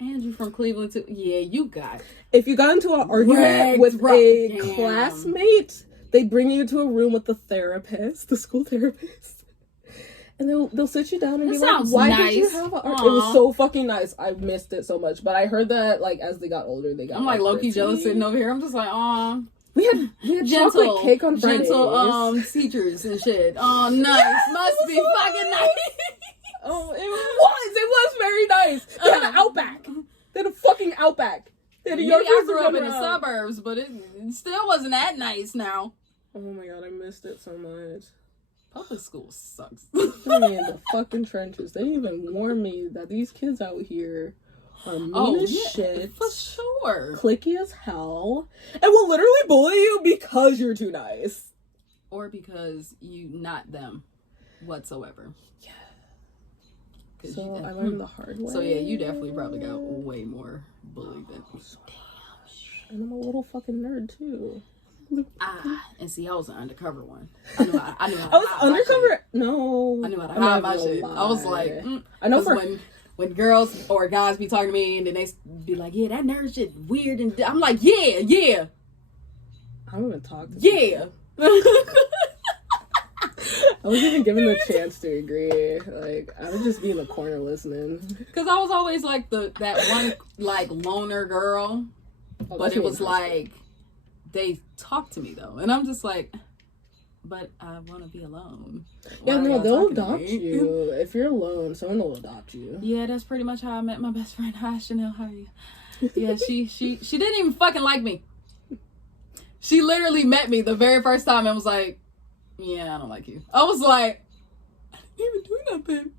Andrew from Cleveland too. Yeah, you got. If you got into an argument with a classmate, they'd bring you to a room with the therapist, the school therapist, and they'll sit you down and be like, "Why did you have an argument?" It was so fucking nice. I missed it so much, but I heard that like as they got older, they got. I'm like low-key jealous sitting over here. I'm just like, aw. We had chocolate cake on Fridays. Gentle teachers and shit. Oh, nice. Yes, Must be fucking nice. Oh, it was very nice. They had an Outback. They had a fucking Outback. They had a yard I grew to up run in the around. suburbs, but it still wasn't that nice now. Oh my god, I missed it so much. Public school sucks. Threw me in the fucking trenches. They didn't even warn me that these kids out here are mean as shit. For sure. Cliquey as hell. And will literally bully you because you're too nice. Or because you not them whatsoever. Yeah. So I learned the hard way. So yeah, you definitely probably got way more bullied than me. And I'm a little fucking nerd too. And see, I was an undercover one. I knew how I was undercover. No, I knew how to hide my shit. I was like, I know when girls or guys be talking to me and then they be like, yeah, that nerd shit weird, and I'm like, yeah. I don't even talk to yeah. I wasn't even given the chance to agree. Like, I would just be in the corner listening. Because I was always like that one like loner girl, but it was like they talk to me though, and I'm just like, but I want to be alone. Yeah, no, they'll adopt you if you're alone. Someone will adopt you. Yeah, that's pretty much how I met my best friend. Hi, Chanel. How are you? Yeah, she didn't even fucking like me. She literally met me the very first time and was like, yeah, I don't like you. I was like, I didn't even do nothing.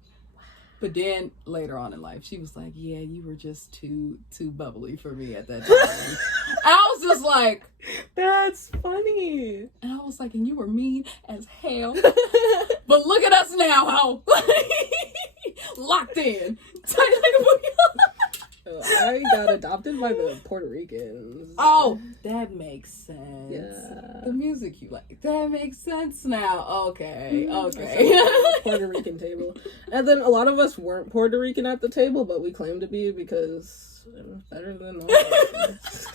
But then later on in life, she was like, yeah, you were just too bubbly for me at that time. I was just like, that's funny. And I was like, and you were mean as hell. But look at us now, how locked in. I got adopted by the Puerto Ricans. Oh, that makes sense. Yeah. The music you like. That makes sense now. Okay. Puerto Rican table. And then a lot of us weren't Puerto Rican at the table, but we claimed to be because it was better than all of us.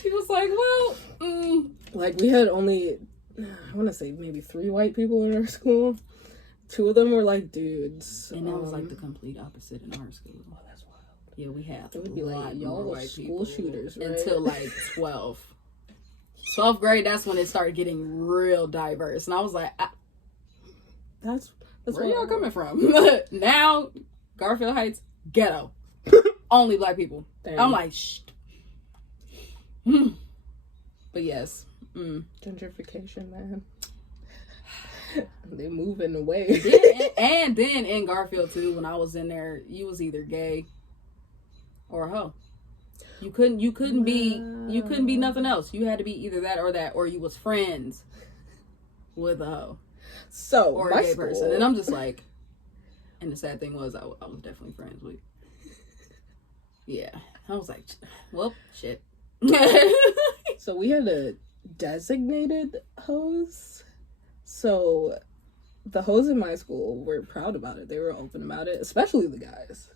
She was like, well, Like, we had only, I want to say maybe 3 white people in our school. 2 of them were like dudes. And that was like the complete opposite in our school. Oh, that's wild. Yeah, we had It would be like, y'all were school shooters, right? Until like 12th grade, that's when it started getting real diverse. And I was like, that's where y'all coming from? Now, Garfield Heights, ghetto. Only black people. Damn. I'm like, shh. But yes. Gentrification, man. They moving away. And then in Garfield too, when I was in there, you was either gay or a hoe. You couldn't be nothing else. You had to be either that, or you was friends with a hoe. So or a gay person. And I'm just like, and the sad thing was I was definitely friends with. Yeah. I was like, well, shit. So we had a designated hose. So the hoes in my school were proud about it. They were open about it, especially the guys.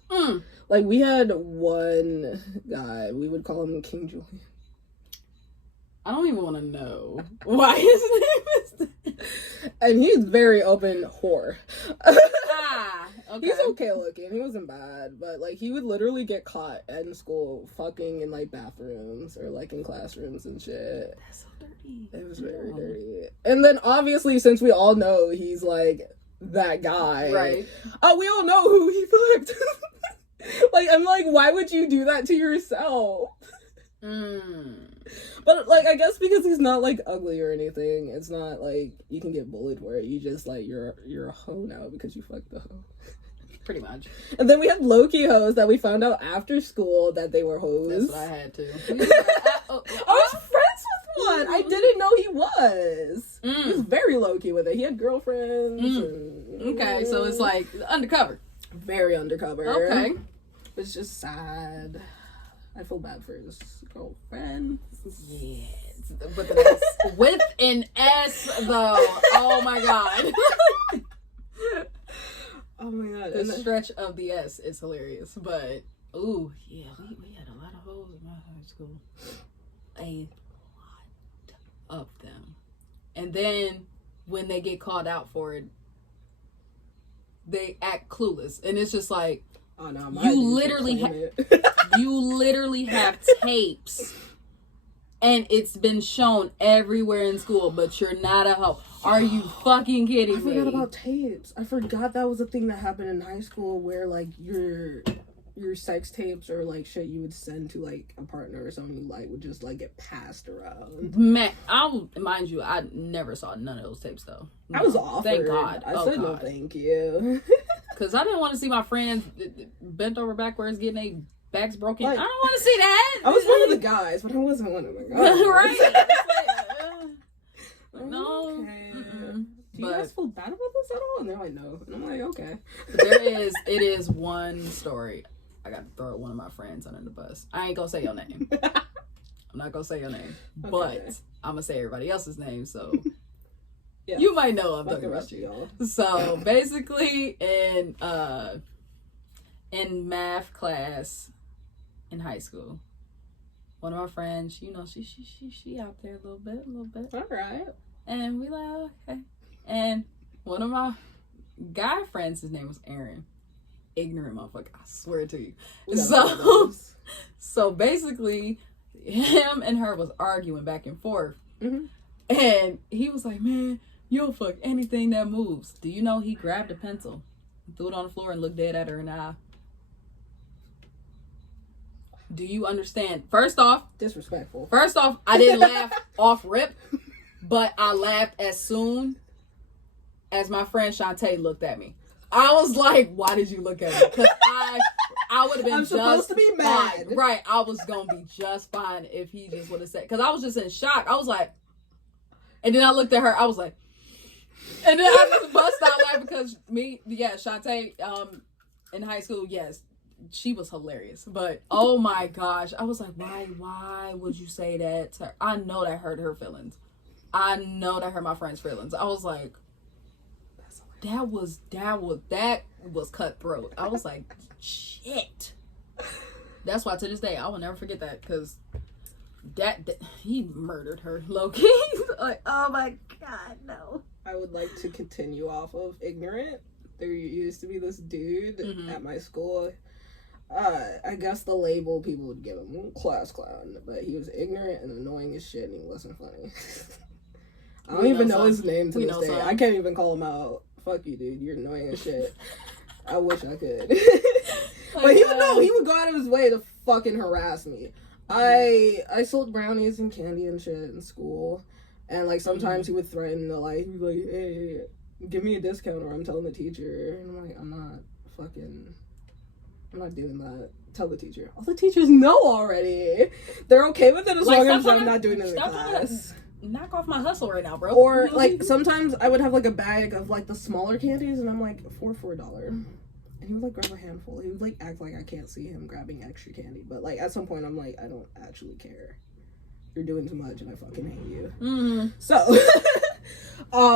Like, we had one guy, we would call him King Julian. I don't even want to know why his name is that. And he's very open whore. Okay. He's okay looking. He wasn't bad, but like, he would literally get caught in school fucking in like bathrooms or like in classrooms and shit. That's so dirty. It was very dirty. And then obviously, since we all know he's like that guy, right? We all know who he fucked. Like, I'm like, why would you do that to yourself? But, like, I guess because he's not, like, ugly or anything, it's not, like, you can get bullied for it. You just, like, you're a hoe now because you fucked the hoe. Pretty much. And then we had low-key hoes that we found out after school that they were hoes. That's what I had to. I was friends with one. I didn't know he was. He was very low-key with it. He had girlfriends. Okay, so it's like undercover. Very undercover. Okay. It's just sad. I feel bad for his girlfriend. Yeah. With an S though. Oh my god. Oh my god. The stretch of the S is hilarious. But ooh, yeah, we had a lot of hoes in my high school. A lot of them. And then when they get called out for it, they act clueless. And it's just like, oh, no, you literally have tapes and it's been shown everywhere in school, but you're not a hoe. Are you fucking kidding me? I forgot about tapes. I forgot that was a thing that happened in high school where, like, your sex tapes or, like, shit you would send to, like, a partner or someone you like would just, like, get passed around. Man, mind you, I never saw none of those tapes, though. No. I was offered. Thank God. I said no thank you. Because I didn't want to see my friends bent over backwards getting their backs broken. Like, I don't want to see that. I was one of the guys, but I wasn't one of the guys. Right? No. Okay. Do you guys feel bad about this at all? And they're like, no. And I'm like, okay. It is one story. I got to throw one of my friends under the bus. I ain't gonna say your name. I'm not gonna say your name. Okay. But I'm gonna say everybody else's name, so yeah. You might know I'm talking about you. So basically in math class in high school, one of my friends, you know, she out there a little bit. All right. And we like, okay. And one of my guy friends, his name was Aaron. Ignorant motherfucker, I swear to you. So basically, him and her was arguing back and forth. Mm-hmm. And he was like, man, you'll fuck anything that moves. Do you know he grabbed a pencil, threw it on the floor, and looked dead at her in the eye? Do you understand? First off, disrespectful. First off, I didn't laugh off rip, but I laughed as soon as my friend Shantae looked at me. I was like, why did you look at me? Because I would have been supposed to be mad. Fine. Right. I was going to be just fine if he just would have said, because I was just in shock. I was like, and then I looked at her. I was like, and then I just bust out laughing because Shantae, in high school, yes, she was hilarious. But, oh my gosh. I was like, why would you say that to her? I know that hurt her feelings. I know that hurt my friend's feelings. I was like, that was cutthroat. I was like, shit. That's why to this day I will never forget that, because that he murdered her, low-key. Like, oh my god, no. I would like to continue off of ignorant. There used to be this dude at my school. I guess the label people would give him class clown, but he was ignorant and annoying as shit, and he wasn't funny. I don't even know his name to this day. I can't even call him out. Fuck you, dude. You're annoying as shit. I wish I could. But he would go out of his way to fucking harass me. I sold brownies and candy and shit in school. And, like, sometimes he would threaten to, like, he'd be like, hey, give me a discount or I'm telling the teacher. And I'm like, I'm not doing that. Tell the teacher. All the teachers know already. They're okay with it as long as I'm not doing it in the class. Knock off my hustle right now, bro. Or, like, sometimes I would have, like, a bag of, like, the smaller candies, and I'm like, $4. And he would, like, grab a handful. He would, like, act like I can't see him grabbing extra candy. But, like, at some point, I'm like, I don't actually care. You're doing too much, and I fucking hate you. Mm-hmm. So,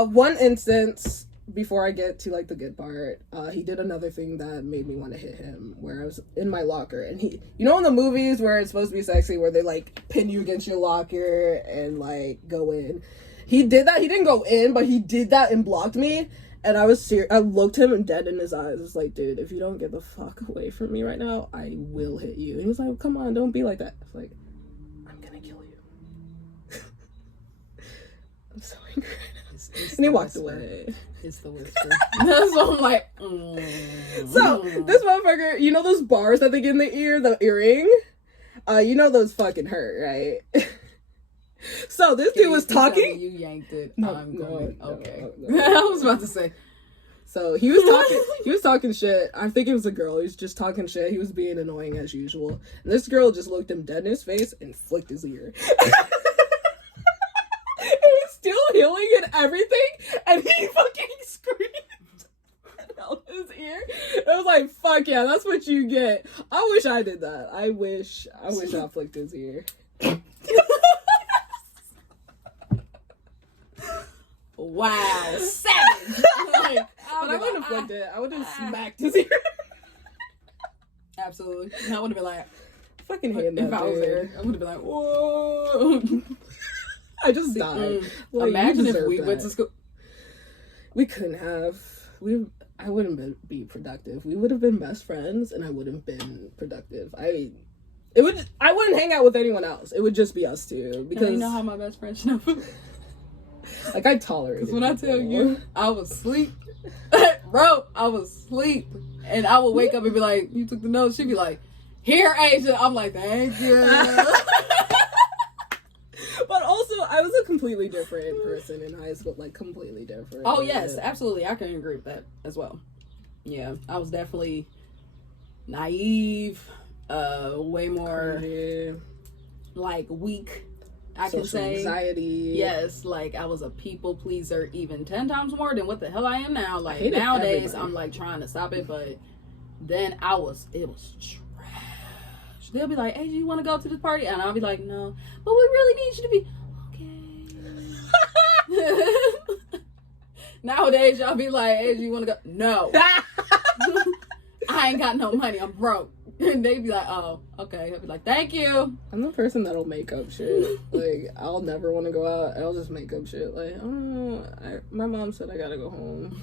one instance, before I get to, like, the good part, he did another thing that made me want to hit him, where I was in my locker, and he, you know in the movies where it's supposed to be sexy, where they, like, pin you against your locker and, like, go in. He did that. He didn't go in, but he did that and blocked me, and I was I looked him dead in his eyes. I was like, dude, if you don't get the fuck away from me right now, I will hit you. And he was like, come on, don't be like that. I was like, I'm gonna kill you. I'm so angry. And he walked away. It's the whisper. So I'm like, So this motherfucker, you know those bars that they get in the ear, the earring? You know those fucking hurt, right? So this dude was talking. You yanked it. No, Okay. No. I was about to say. So he was talking shit. I think it was a girl. He was just talking shit. He was being annoying as usual. And this girl just looked him dead in his face and flicked his ear. It was still healing and everything, and he fucking screamed and held his ear. It was like, fuck yeah, that's what you get. I wish I did that. I wish I flicked his ear. Wow, savage. Like, but I wouldn't have flicked it. I would have smacked his ear. Absolutely. I would have been like, Fucking hate that if I was there, I would have been like, whoa. I just died. Like, imagine if we went to school. We couldn't have. I wouldn't be productive. We would have been best friends, and I wouldn't have been productive. I wouldn't hang out with anyone else. It would just be us two. Because you know how my best friend know. Like, I tolerate it. Because when I tell you, I was asleep. Bro, I was asleep. And I would wake up and be like, you took the notes. She'd be like, here, Asia. I'm like, thank you. But also, I was a completely different person in high school. Like, completely different. Oh, yes. Absolutely. I can agree with that as well. Yeah. I was definitely naive. Way more, like, weak. I can say anxiety. Yes, like I was a people pleaser even 10 times more than what the hell I am now. Like nowadays everybody. I'm like trying to stop it, but then it was trash. They'll be like, hey, do you want to go to this party? And I'll be like, no, but we really need you to be okay. Nowadays y'all be like, hey, do you want to go? No. I ain't got no money, I'm broke. And they be like, oh, okay. I'll be like, thank you. I'm the person that'll make up shit. Like, I'll never want to go out. I'll just make up shit. Like, oh, my mom said I gotta go home.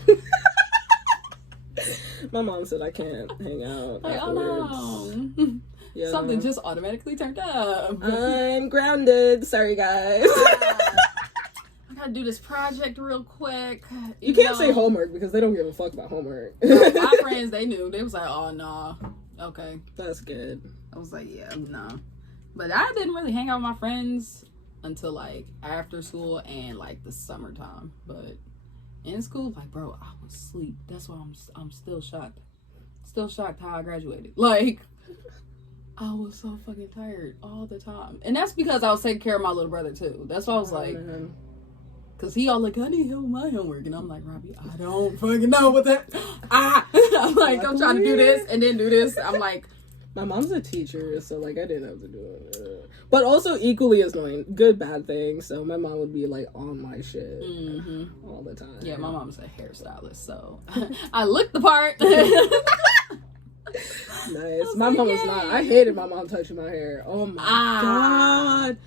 My mom said I can't hang out like, afterwards. Oh no. Yeah. Something just automatically turned up. I'm grounded. Sorry, guys. I gotta do this project real quick. You can't say homework because they don't give a fuck about homework. My friends, they knew. They was like, oh, no. Okay. That's good. I was like, yeah, no. But I didn't really hang out with my friends until, like, after school and, like, the summertime. But in school, like, bro, I was asleep. That's why I'm still shocked. Still shocked how I graduated. Like, I was so fucking tired all the time. And that's because I was taking care of my little brother, too. That's why I was like... Because he all like, I need help with my homework. And I'm like, Robbie, I don't fucking know what that... I'm like, I'm trying to do this and then do this. I'm like... My mom's a teacher, so, like, I didn't have to do it. But also equally as annoying. Good, bad thing. So my mom would be, like, on my shit all the time. Yeah, my mom's a hairstylist, so I look the part. Nice. My mom was not. I hated my mom touching my hair. Oh, my God.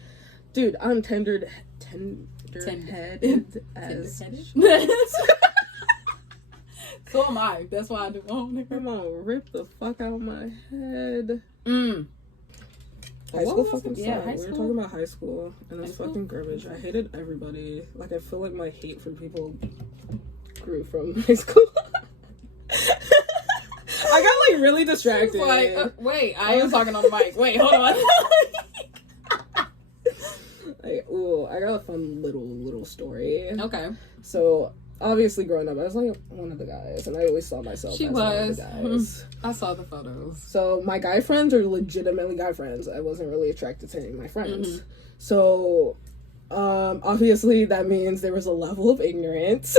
Dude, I'm tendered headed as so am I. That's why I do my own hair. My mom ripped the fuck out of my head. High What school was fucking it? Yeah, sucked. high We were school? talking about high school and High it's school? fucking garbage. I hated everybody. Like, I feel like my hate for people grew from high school. I got like really distracted. Like, wait, I am talking on the mic. Wait, hold on. Like, ooh, I got a fun little story. Okay. So obviously growing up, I was like one of the guys, and I always saw myself as one of the guys. I saw the photos. So my guy friends are legitimately guy friends. I wasn't really attracted to any of my friends. So obviously that means there was a level of ignorance.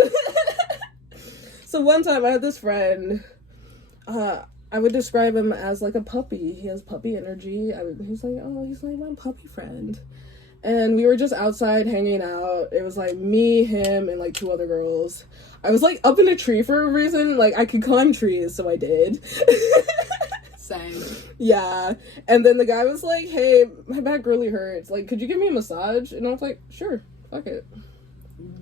So one time I had this friend, I would describe him as like a puppy. He has puppy energy. He's like my puppy friend. And we were just outside hanging out. It was like me, him, and like two other girls. I was like up in a tree for a reason. Like I could climb trees, so I did. Same. Yeah. And then the guy was like, hey, my back really hurts. Like, could you give me a massage? And I was like, sure. Fuck it.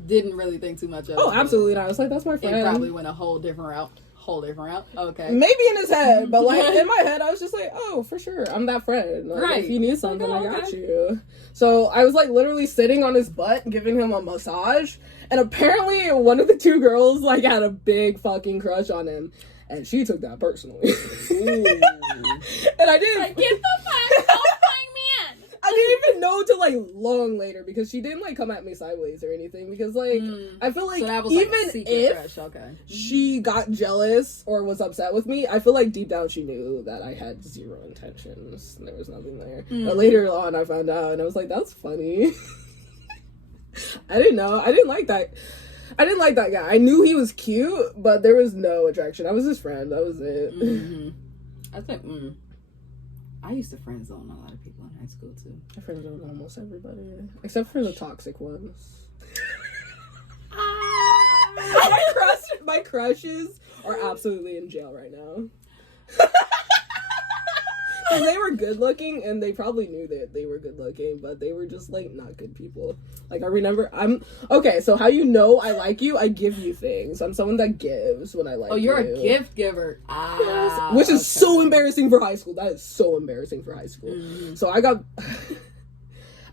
Didn't really think too much of it. Oh, absolutely not. I was like, that's my friend. It probably went a whole different route. Whole different. Okay. Maybe in his head, but like in my head, I was just like, oh, for sure, I'm that friend. Like, Right. If you need something, Okay, I got okay. you. So I was like literally sitting on his butt, giving him a massage, and apparently one of the two girls like had a big fucking crush on him, and she took that personally. And I didn't. Like, get the fuck off my man. I didn't even know till like long later because she didn't like come at me sideways or anything because like I feel like So that was even like a secret if crush. Okay. she got jealous or was upset with me, I feel like deep down she knew that I had zero intentions. There was nothing there. But later on I found out and I was like, that's funny. I didn't know. I didn't like that guy. I knew he was cute, but there was no attraction. I was his friend. That was it. Mm-hmm. I think I used to friend zone a lot of people in high school too. I friend zoned almost everybody. Except for the toxic ones. My crushes are absolutely in jail right now. And they were good looking, and they probably knew that they were good looking, but they were just like not good people. Like I remember, okay. So how you know I like you? I give you things. I'm someone that gives when I like. Oh, you're you. a gift giver. Yes. Which is so embarrassing for high school. That is so embarrassing for high school. Mm-hmm. So I got.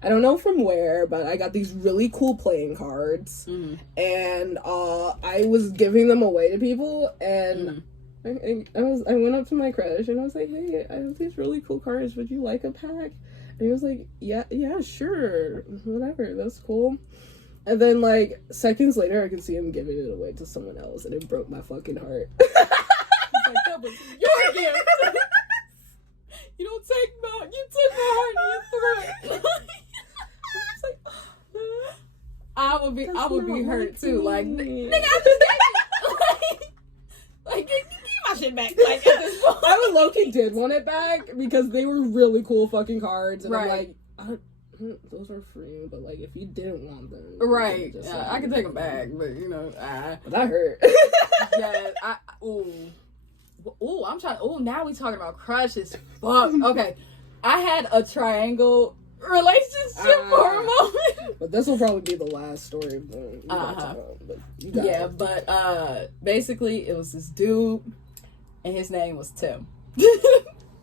I don't know from where, but I got these really cool playing cards, and I was giving them away to people, and I went up to my crush and I was like, hey, I have these really cool cards. Would you like a pack? And he was like, yeah, sure, whatever, that's cool. And then like seconds later, I could see him giving it away to someone else, and it broke my fucking heart. It's like, that was your gift. You don't take you took my heart and you threw it. I would be hurt too. Like, nigga, I just gave it. Like, give my shit back. Like, at this point. I would low-key did want it back because they were really cool fucking cards, and Right. I'm like, those are free, but like if you didn't want them, Right. just, Yeah, I can take them back, but you know, But that hurt. yeah, I'm trying. Now we talking about crushes. Fuck. Okay, I had a triangle relationship for a moment. But this will probably be the last story. But you got it. But basically, it was this dude, and his name was Tim.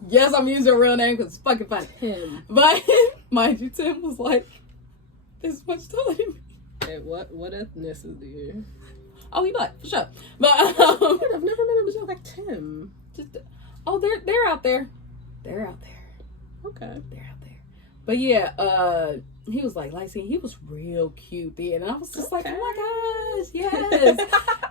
Yes, I'm using a real name because it's fucking funny. Tim. But mind you, Tim was like this much taller than me. Hey, what ethnicity? Oh, he black for sure. But I've never met him as like Tim. they're out there. They're out there. Okay. They're out there. But yeah, he was like light skin. He was real cute then, and I was just like, oh my gosh, yes.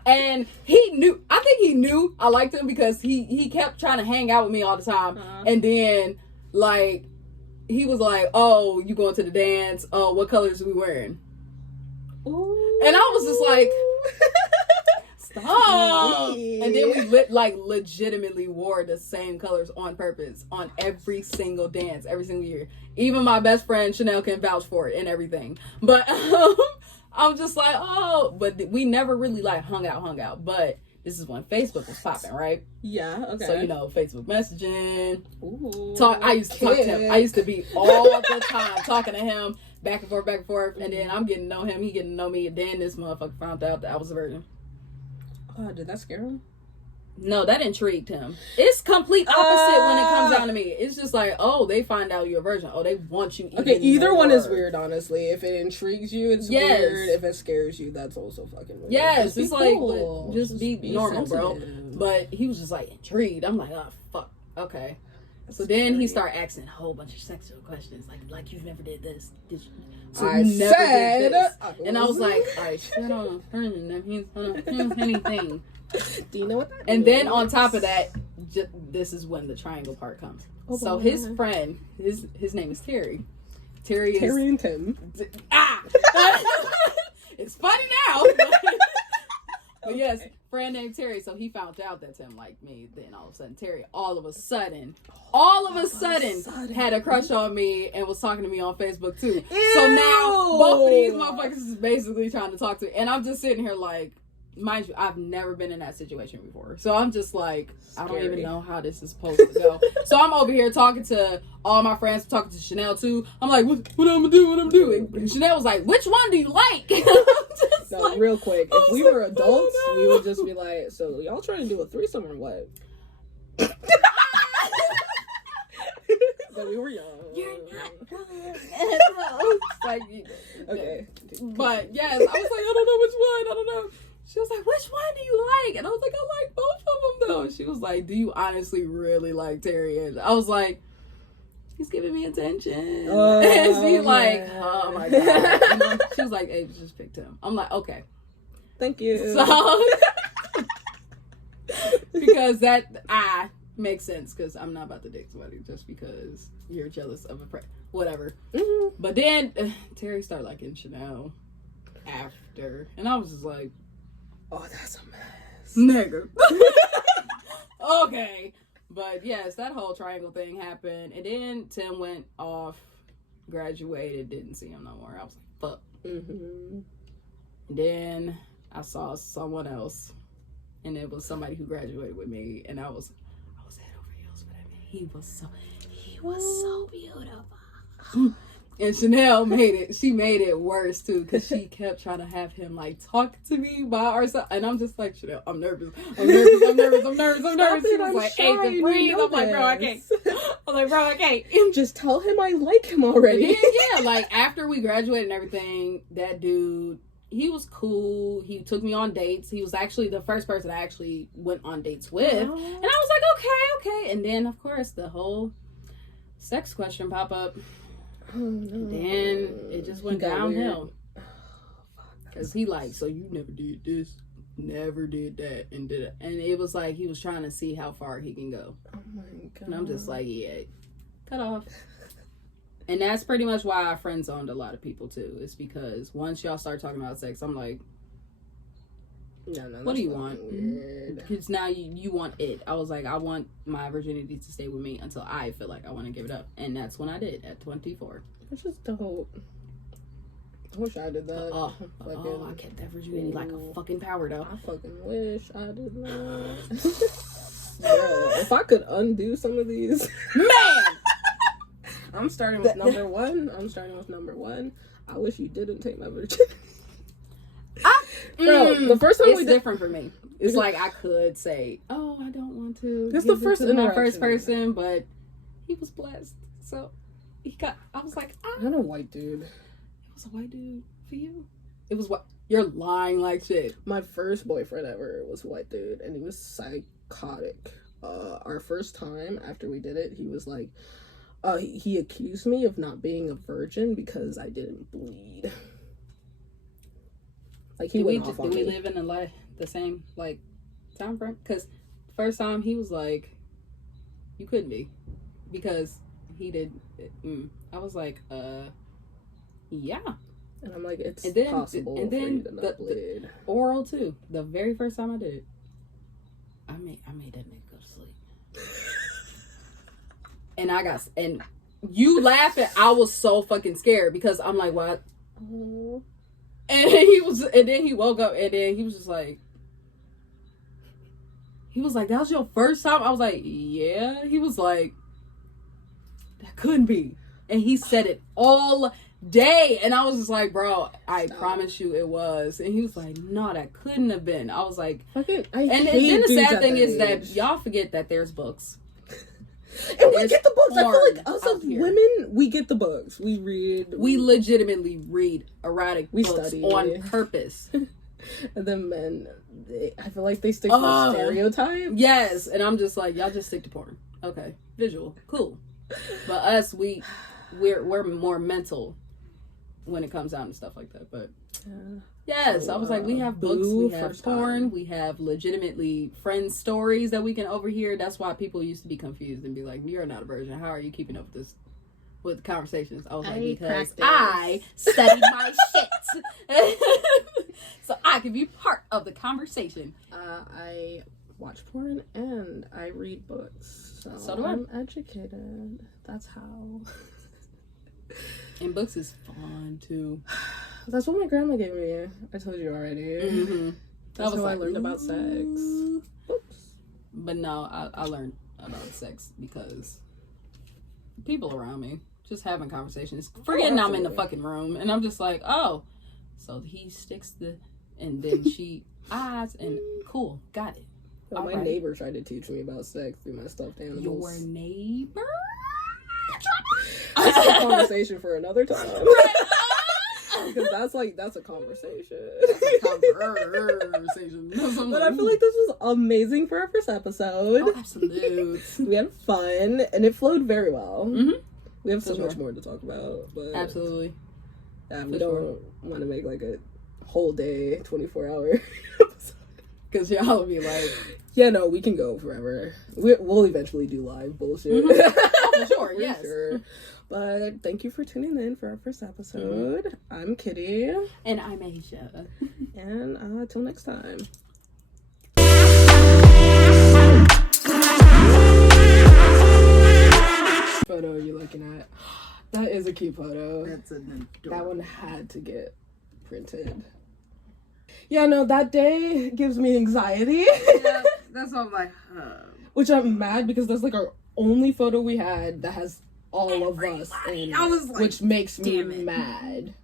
And he knew. I think he knew I liked him because he kept trying to hang out with me all the time. And then like he was like, oh, you going to the dance? Oh, what colors are we wearing? Ooh. And I was just like, stop. And then we legitimately wore the same colors on purpose on every single dance, every single year. Even my best friend Chanel can vouch for it and everything. But I'm just like, oh, but we never really like hung out. But this is when Facebook was popping, right? Yeah, okay. So, you know, Facebook messaging. Ooh, I used to talk to him. I used to be all the time talking to him back and forth. And then I'm getting to know him. He getting to know me. And then this motherfucker found out that I was a virgin. Did that scare him? No, that intrigued him. It's complete opposite when it comes down to me. It's just like, oh, they find out you're a virgin. Oh, they want you. Okay, either more. one is weird, honestly. If it intrigues you, it's weird. If it scares you, that's also fucking weird. Yes, just it's cool. like, just be normal, sensitive. bro. But he was just like intrigued. I'm like, oh, fuck. Okay. That's So then scary. he started asking a whole bunch of sexual questions, like you never did this, did you? So I you never said, did this. And I was like, I shit on a person that means anything. Do you know what that And means? then on top of that, this is when the triangle part comes. Oh, so boy. his friend, his name is Terry. Terry and Tim. It's funny now. But yes, friend named Terry. So he found out that Tim liked me. Then all of a sudden, Terry, all of a sudden, had a crush on me and was talking to me on Facebook too. Ew. So now both of these motherfuckers is basically trying to talk to me. And I'm just sitting here like, mind you, I've never been in that situation before. So I'm just like, I don't even know how this is supposed to go. So I'm over here talking to all my friends, talking to Chanel too. I'm like, what I'm gonna do? And Chanel was like, which one do you like? I'm just No, like, real quick. I If was we like, were adults, oh, no. we would just be like, so y'all trying to do a threesome or what? But we were young. You're not wrong. Like, Okay. but yes, I was like, I don't know which one. I don't know. She was like, which one do you like? And I was like, I like both of them though. And she was like, do you honestly really like Terry? And I was like, he's giving me attention. Oh, and she like, man. oh my God. You know, she was like, hey, just picked him. I'm like, okay. Thank you. So, because that makes sense, because I'm not about to date somebody just because you're jealous of a whatever. Mm-hmm. But then Terry started liking Chanel after, and I was just like, Oh, that's a mess. nigga. Okay. But yes, that whole triangle thing happened, and then Tim went off, graduated, didn't see him no more. I was like, fuck. Mm-hmm. Then I saw someone else, and it was somebody who graduated with me, and I was head over heels for him. He was so beautiful. And Chanel she made it worse too, because she kept trying to have him like talk to me by ourselves, and I'm just like, Chanel, I'm nervous. She was like, hey, to breathe. I'm like, bro, I can't. I'm like, bro, I can't. Just tell him I like him already. And then, yeah, like after we graduated and everything, that dude, he was cool. He took me on dates. He was actually the first person I actually went on dates with. And I was like, okay. And then, of course, the whole sex question pop up. Oh, no. Then it just went downhill. Because he like, so you never did this, never did that, and did it. And it was like he was trying to see how far he can go. Oh, my God. And I'm just like, yeah, cut off. And that's pretty much why I friend zoned a lot of people too. It's because once y'all start talking about sex, I'm like, no, what do you want? Weird. Because now you want it. I was like, I want my virginity to stay with me until I feel like I want to give it up. And that's when I did at 24. Which is dope. I wish I did that. I kept that virginity like a fucking power though. I fucking wish I did that. Bro, if I could undo some of these. Man! I'm starting with number one. I wish you didn't take my virginity. Bro, the first time it's different for me. It's like I could say, "Oh, I don't want to." That's the first my first person, but he was blessed, so he got. I was like, I'm a white dude. It was a white dude for you. It was what you're lying like shit. My first boyfriend ever was a white dude, and he was psychotic. Our first time after we did it, he was like, he accused me of not being a virgin because I didn't bleed. Like he went off on me. Did we live in the same like time frame? Because first time he was like, you couldn't be, because he did. I was like, yeah. And I'm like, it's and then, possible and then for you to not bleed. The oral too. The very first time I did it, I made that nigga go to sleep. And you laughing, I was so fucking scared because I'm like, what? Oh. And then he woke up, and then he was just like, that was your first time? I was like, yeah. He was like, that couldn't be. And he said it all day. And I was just like, bro, I promise you it was. And he was like, no, that couldn't have been. I was like, and then the sad thing is that y'all forget that there's books. And we get the books. I feel like us as women, we get the books. We read. We legitimately read erotic books study on purpose. And then men, I feel like they stick to stereotypes. Yes, and I'm just like, y'all just stick to porn. Okay, visual, cool. But us, we're more mental when it comes down to stuff like that. But yes, I was like, we have books, we have porn, we have legitimately friend stories that we can overhear. That's why people used to be confused and be like, you're not a virgin. How are you keeping up with conversations? I was like, because I studied my shit. So I can be part of the conversation. I watch porn and I read books. So do I. I'm educated. That's how. And books is fun too. That's what my grandma gave me. I told you already. Mm-hmm. That's how I learned about sex. Books. But no, I learned about sex because people around me, just having conversations, forgetting I'm in the fucking room, and I'm just like, oh, so he sticks the And then she eyes and cool, got it. Well, my neighbor tried to teach me about sex through my stuffed animals. Your neighbor? That's a conversation for another time. Because that's a conversation. But I feel like this was amazing for our first episode. Oh, absolutely. We had fun, and it flowed very well. Mm-hmm. We have so much more to talk about. But absolutely. Yeah, we don't want to make like a whole day, 24-hour episode. Because y'all will be like... Yeah, no, we can go forever. We'll eventually do live bullshit. Mm-hmm. Oh, for sure, yes. Sure. But thank you for tuning in for our first episode. Mm-hmm. I'm Kitty. And I'm Asia. And till next time. Photo are you looking at? That is a cute photo. That's an adorable. That one had to get printed. Yeah, no, that day gives me anxiety. Yeah, that's what I'm like, Which I'm mad because that's like our only photo we had that has all of us in it, like, which makes me mad.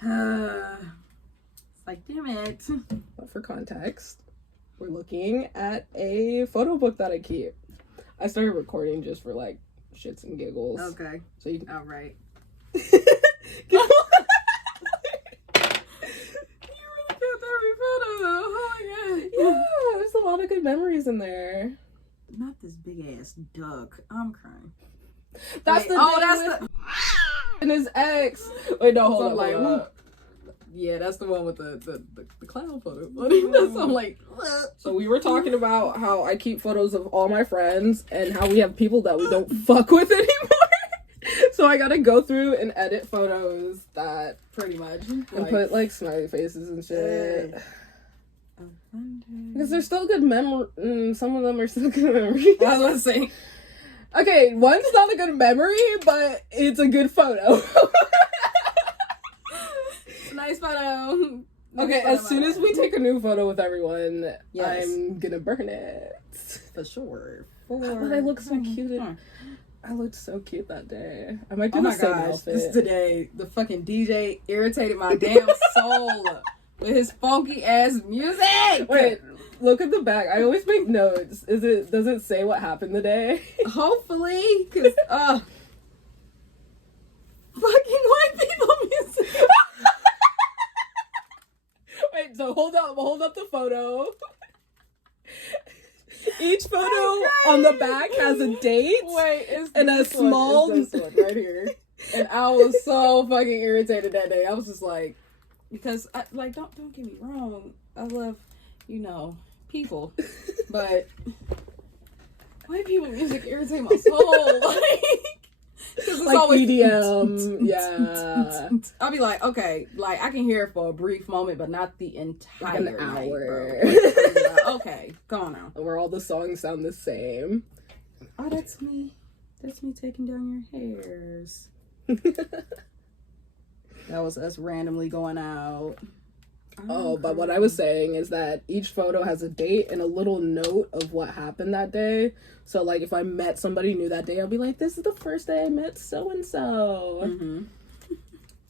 It's like, damn it. But for context, we're looking at a photo book that I keep. I started recording just for like shits and giggles. Okay. So you can... All right. Yeah, there's a lot of good memories in there. Not this big ass duck. I'm crying. That's the and his ex. Wait, no, hold on. Yeah, that's the one with the clown photo. I'm like, so we were talking about how I keep photos of all my friends and how we have people that we don't fuck with anymore. So I gotta go through and edit photos that pretty much and put like smiley faces and shit. Because they're still good memory. Some of them are still good memories. I was saying. Okay, one's not a good memory, but it's a good photo. Nice photo. Okay, as soon as we take a new photo with everyone, yes. I'm gonna burn it. For sure. But I look so cute. I looked so cute that day. I might do the same outfit. This today, the fucking DJ irritated my damn soul with his funky ass music. Wait, look at the back. I always make notes. Does it say what happened today? Hopefully, cause fucking white people music. Wait, so hold up the photo. Each photo on the back has a date. Wait, and a small this one right here. And I was so fucking irritated that day. I was just like, because don't get me wrong, I love, people, but white people music irritates my soul. Like EDM, yeah. I'll be like, okay, like I can hear it for a brief moment, but not the entire like an hour. Like, okay, go on now. Where all the songs sound the same. Oh, that's me. That's me taking down your hairs. That was us randomly going out. Oh, but what I was saying is that each photo has a date and a little note of what happened that day. So, like, if I met somebody new that day, I'll be like, this is the first day I met so-and-so. Mm-hmm.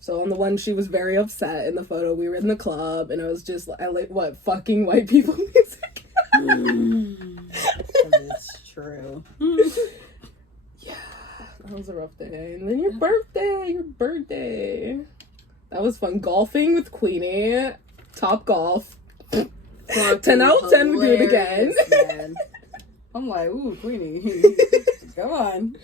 So, on the one, she was very upset in the photo. We were in the club, and I was just like, what, fucking white people music? It's true. Yeah, that was a rough day. And then your birthday. That was fun. Golfing with Queenie. Top golf. 10 out of 10 would do it again. Man. I'm like, ooh, Queenie. Come on.